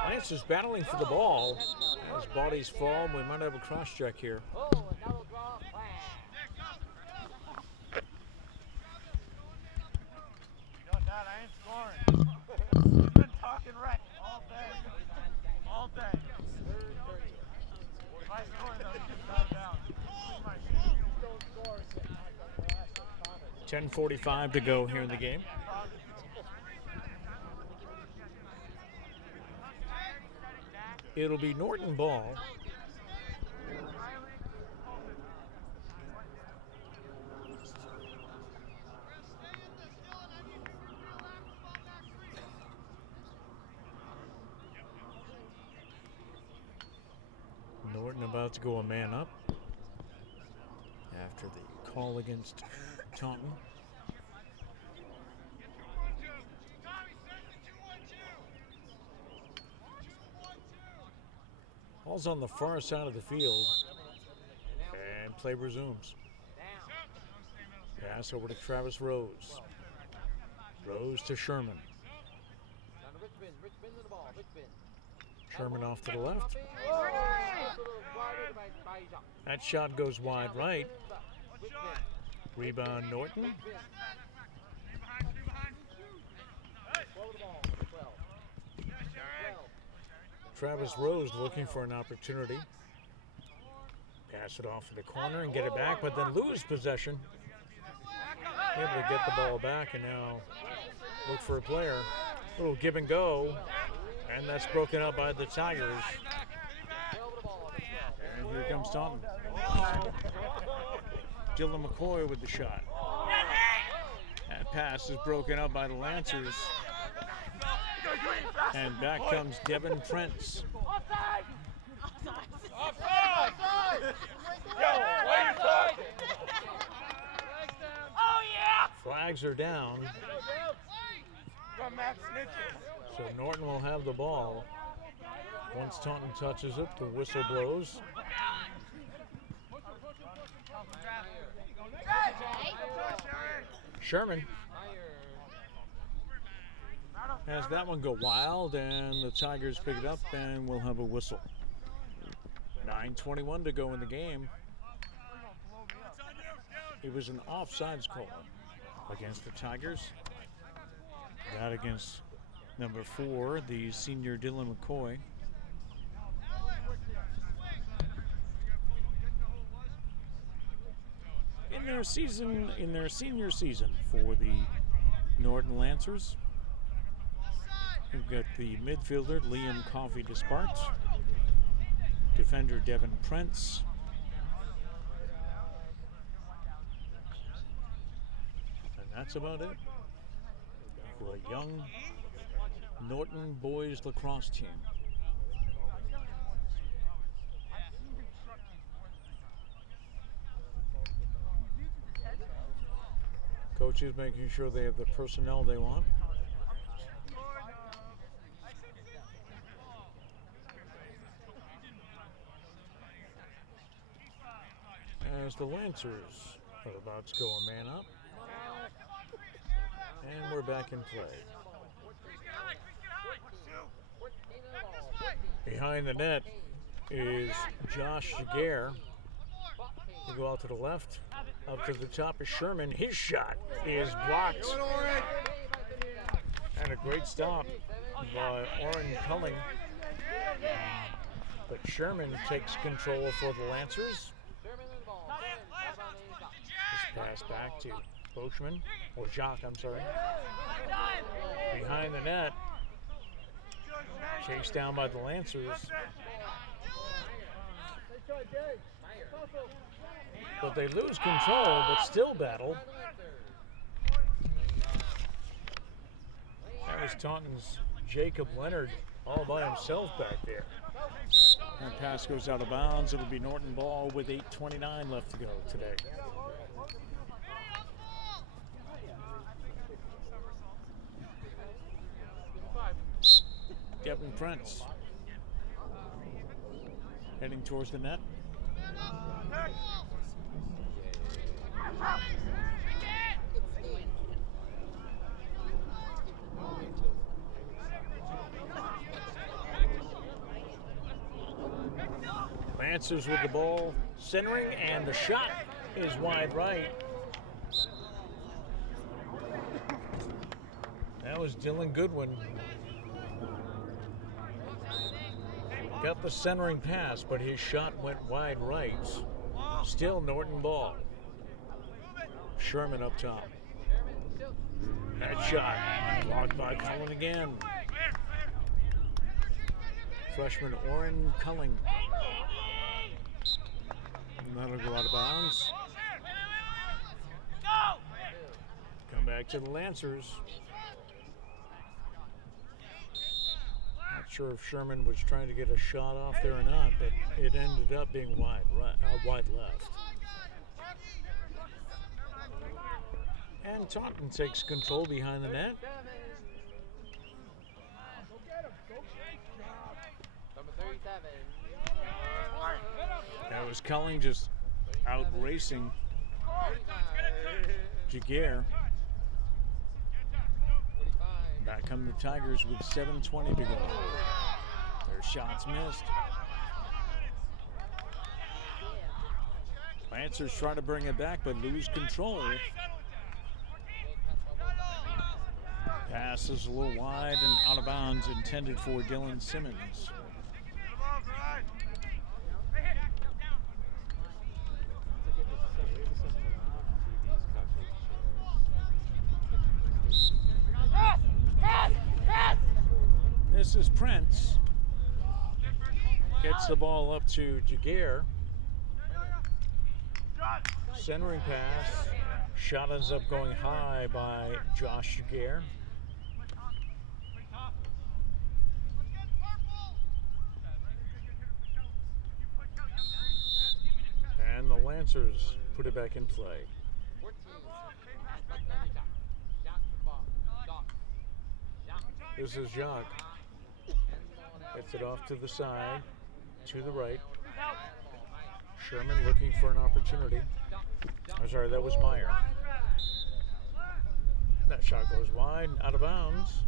Lance is battling for the ball. As bodies fall, we might have a cross check here. Dad, I ain't scoring. He's been talking right all day. All day. If I score, though, he gets knocked down. 10:45 to go here in the game. It'll be Norton ball. Norton about to go a man up after the call against Taunton. Ball's on the far side of the field, and play resumes. Pass over to Travis Rose. Rose to Sherman. Sherman off to the left. That shot goes wide right. Rebound Norton. Travis Rose looking for an opportunity. Pass it off to the corner and get it back, but then lose possession. Able to get the ball back and now look for a player. Little give and go, and that's broken up by the Tigers. And here comes Taunton. Dylan McCoy with the shot. That pass is broken up by the Lancers. And back comes Devin Prince. Offside! Yo, why are you talking? Oh, yeah! Flags are down. So Norton will have the ball. Once Taunton touches it, the whistle blows. Sherman has that one go wild, and the Tigers pick it up, and we'll have a whistle. 9:21 to go in the game. It was an offsides call against the Tigers. That against number 4, the senior Dylan McCoy. In their senior season for the Norton Lancers, we've got the midfielder Liam Coffey Despart, defender Devin Prince, and that's about it for a young Norton boys lacrosse team. Coaches making sure they have the personnel they want. As the Lancers are about to go a man up. And we're back in play. Behind the net is Josh Jaguar. We go out to the left. Up to the top is Sherman. His shot is blocked. And a great stop by Oren Culling. But Sherman takes control for the Lancers. This pass back to Boschman, or Jacques, I'm sorry. Behind the net. Chased down by the Lancers. But they lose control, but still battle. That was Taunton's Jacob Leonard all by himself back there. And pass goes out of bounds. It'll be Norton ball with 8:29 left to go today. Kevin Prince heading towards the net. Lancers with the ball, centering, and the shot is wide right. That was Dylan Goodwin. Got the centering pass, but his shot went wide right. Still Norton ball. Sherman up top. That shot blocked by Cullen again. Freshman Orrin Culling. And that'll go out of bounds. Come back to the Lancers. Not sure if Sherman was trying to get a shot off there or not, but it ended up being wide left. And Taunton takes control behind the net. Number 37. That was Culling just out racing Jaguar. Back come the Tigers with 7:20 to go. Their shots missed. Lancers try to bring it back but lose control. Pass is a little wide and out of bounds, intended for Dylan Simmons. This is Prince. Gets the ball up to Jaguar. Centering pass. Shot ends up going high by Josh Jaguar. And the Lancers put it back in play. This is Jacques. Gets it off to the side, to the right. Sherman looking for an opportunity. I'm sorry, that was Meyer. That shot goes wide, out of bounds.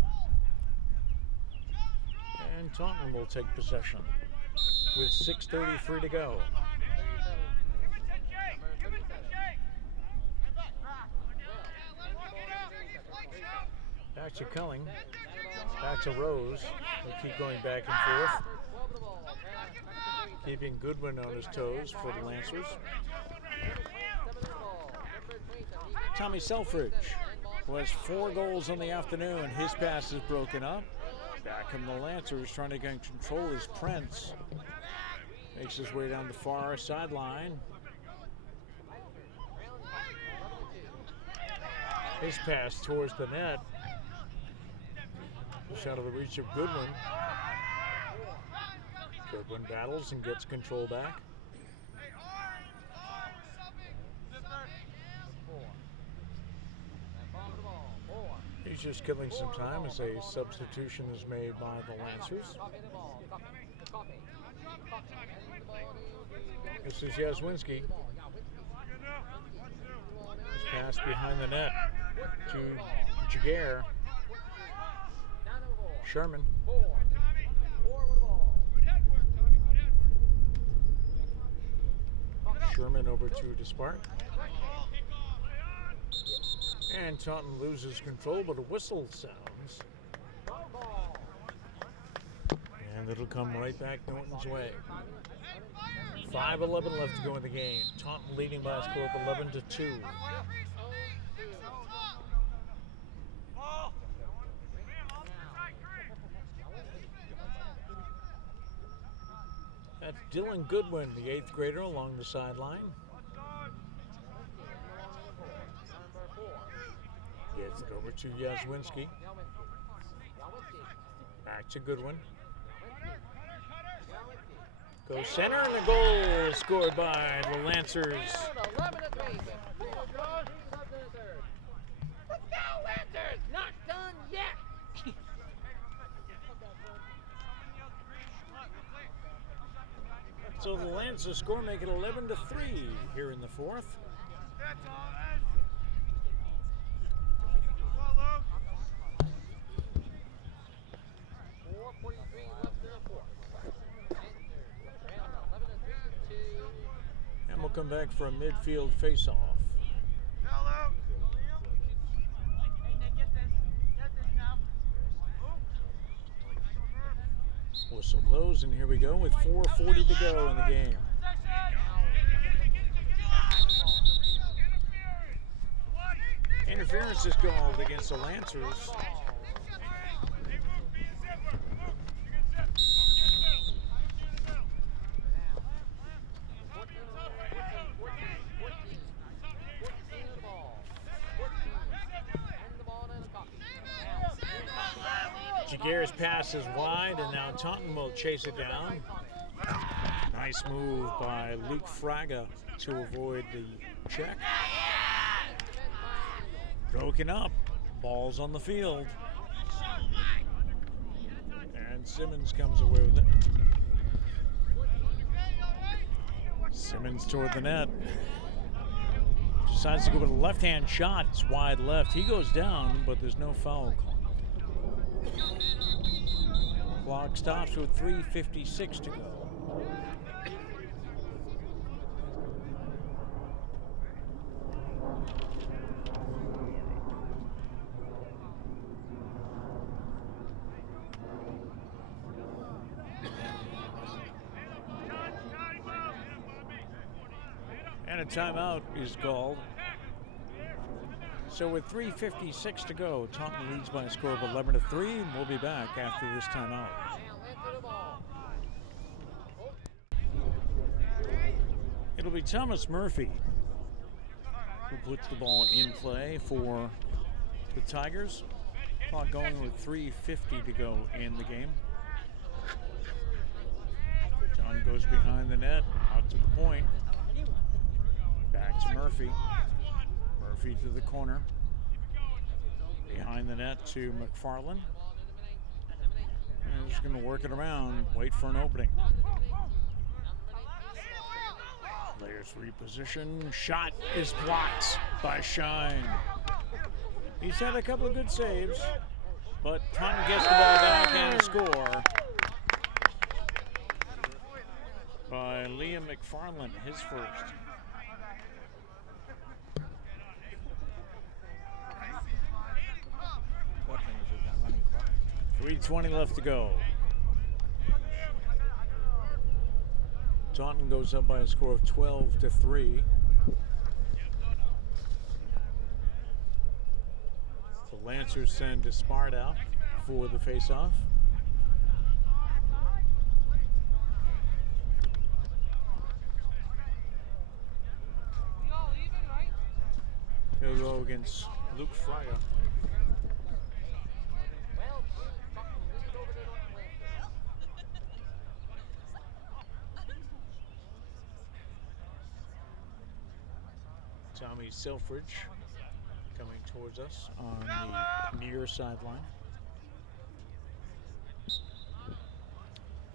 And Taunton will take possession with 6:33 to go. Back to Culling. Back to Rose. They keep going back and forth. Keeping Goodwin on his toes for the Lancers. Tommy Selfridge, who has 4 goals on the afternoon, his pass is broken up. Back come the Lancers trying to gain control as Prince makes his way down the far sideline. His pass towards the net. Just out of the reach of Goodwin. Goodwin battles and gets control back. He's just killing some time as a substitution is made by the Lancers. This is Yazwinski. His pass behind the net to Jaguar. Sherman. Sherman over to Despart. And Taunton loses control, but a whistle sounds. And it'll come right back Norton's way. 5:11 left to go in the game. Taunton leading by a score of 11-2. That's Dylan Goodwin, the 8th grader, along the sideline. Gets it over to Yazwinski. Back to Goodwin. Goes center, and the goal scored by the Lancers. 11-3. Let's go, Lancers! Not done yet! So the Lancers score, make it 11-3 here in the 4th. 4:43 left in the 4th. Trail 11-3 to And we'll come back for a midfield face-off. Whistle blows, and here we go with 4:40 to go in the game. Interference is called against the Lancers. Jaguar's pass is wide, and now Taunton will chase it down. Nice move by Luke Fraga to avoid the check. Broken up. Ball's on the field. And Simmons comes away with it. Simmons toward the net. Decides to go with a left-hand shot. It's wide left. He goes down, but there's no foul call. Clock stops with 3:56 to go. And a timeout is called. So with 3:56 to go, Taunton leads by a score of 11-3. We'll be back after this timeout. It'll be Thomas Murphy who puts the ball in play for the Tigers. Clock going with 3:50 to go in the game. John goes behind the net, out to the point. Back to Murphy. Murphy to the corner. Behind the net to McFarland. And he's going to work it around, wait for an opening. Players reposition. Shot is blocked by Shine. He's had a couple of good saves, but Taunton gets the ball back and a score by Liam McFarland, his first. 3:20 left to go. Taunton goes up by a score of 12-3. The Lancers send Despard out for the face-off. He'll go against Luke Fryer. Tommy Selfridge coming towards us on the near sideline.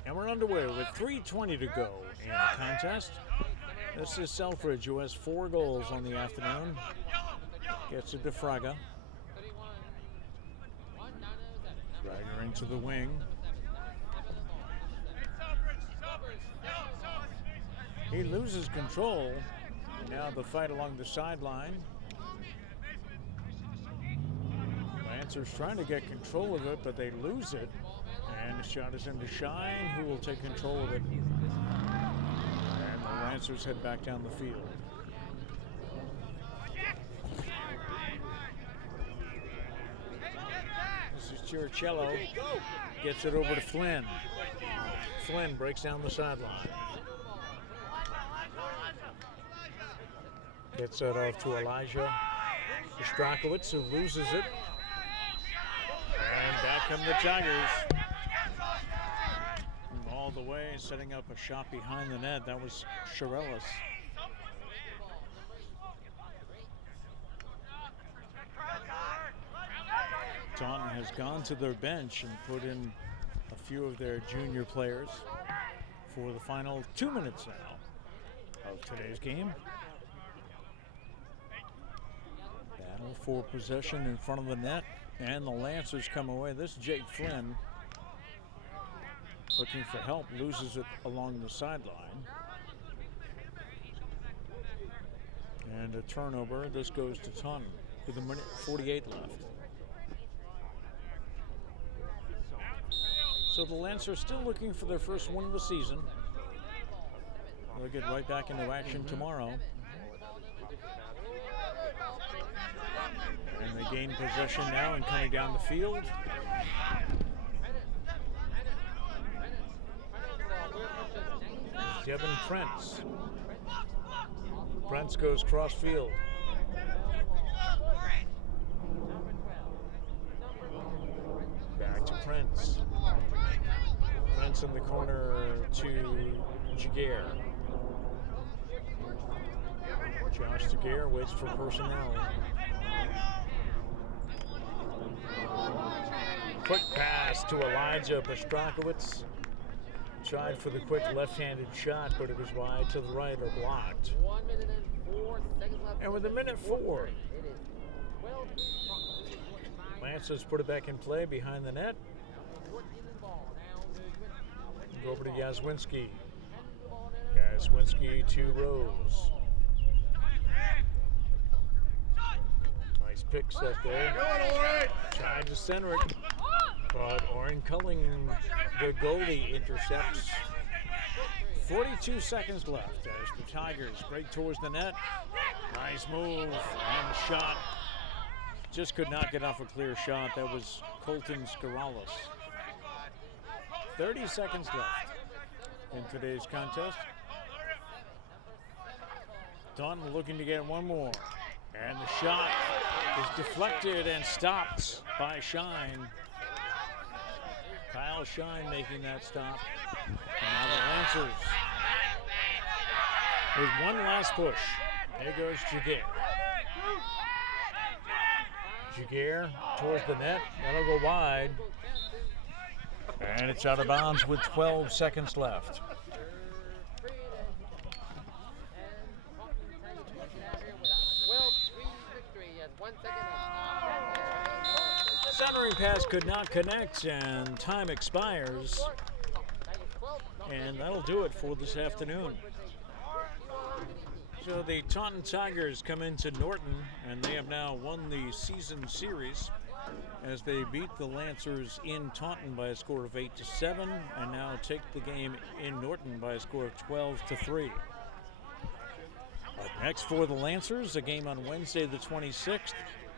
And we're underway with 3:20 to go in the contest. This is Selfridge, who has 4 goals on the afternoon. Gets it to Fraga. Fraga into the wing. He loses control. Now the fight along the sideline. Lancers trying to get control of it, but they lose it. And the shot is into Shine, who will take control of it. And the Lancers head back down the field. This is Chiricello. Gets it over to Flynn. Flynn breaks down the sideline. Gets that off to Elijah Ostrakowicz, who loses it. And back come the Tigers. All the way, setting up a shot behind the net. That was Shirelis. Taunton has gone to their bench and put in a few of their junior players for the final 2 minutes now of today's game. Battle for possession in front of the net, and the Lancers come away. This is Jake Flynn looking for help, loses it along the sideline. And a turnover. This goes to Taunton with a minute 48 left. So the Lancers still looking for their first win of the season. They'll get right back into action tomorrow. And they gain possession now and coming down the field. Devin Prince. Prince goes cross field. Back to Prince. Prince in the corner to Jaguar. Josh Jaguar waits for personnel. Quick pass to Elijah Ostrakowicz. Tried for the quick left-handed shot, but it was wide to the right or blocked. 1 minute and 4 seconds left. And with a minute 4, It is 12 Lancers put it back in play behind the net. Go over to Yazwinski. Yazwinski to Rose. Nice pick set there. Tried to center it, but Oren Culling, the goalie, intercepts. 42 seconds left as the Tigers break towards the net. Nice move and the shot. Just could not get off a clear shot. That was Colton Skiralis. 30 seconds left in today's contest. Taunton looking to get one more. And the shot is deflected and stopped by Shine. Kyle Shine making that stop. And now the Lancers with one last push. There goes Jaguar. Jaguar towards the net. That'll go wide. And it's out of bounds with 12 seconds left. Centering pass could not connect and time expires. And that'll do it for this afternoon. So the Taunton Tigers come into Norton and they have now won the season series as they beat the Lancers in Taunton by a score of 8-7 and now take the game in Norton by a score of 12-3. Up next for the Lancers, a game on Wednesday the 26th.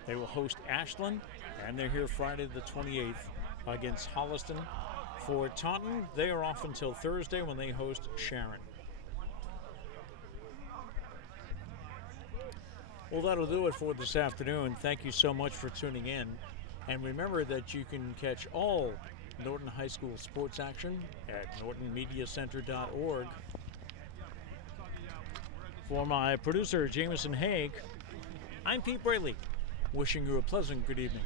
They will host Ashland, and they're here Friday the 28th against Holliston. For Taunton, they are off until Thursday when they host Sharon. Well, that'll do it for this afternoon. Thank you so much for tuning in. And remember that you can catch all Norton High School sports action at nortonmediacenter.org. For my producer, Jameson Haig, I'm Pete Braley, wishing you a pleasant good evening.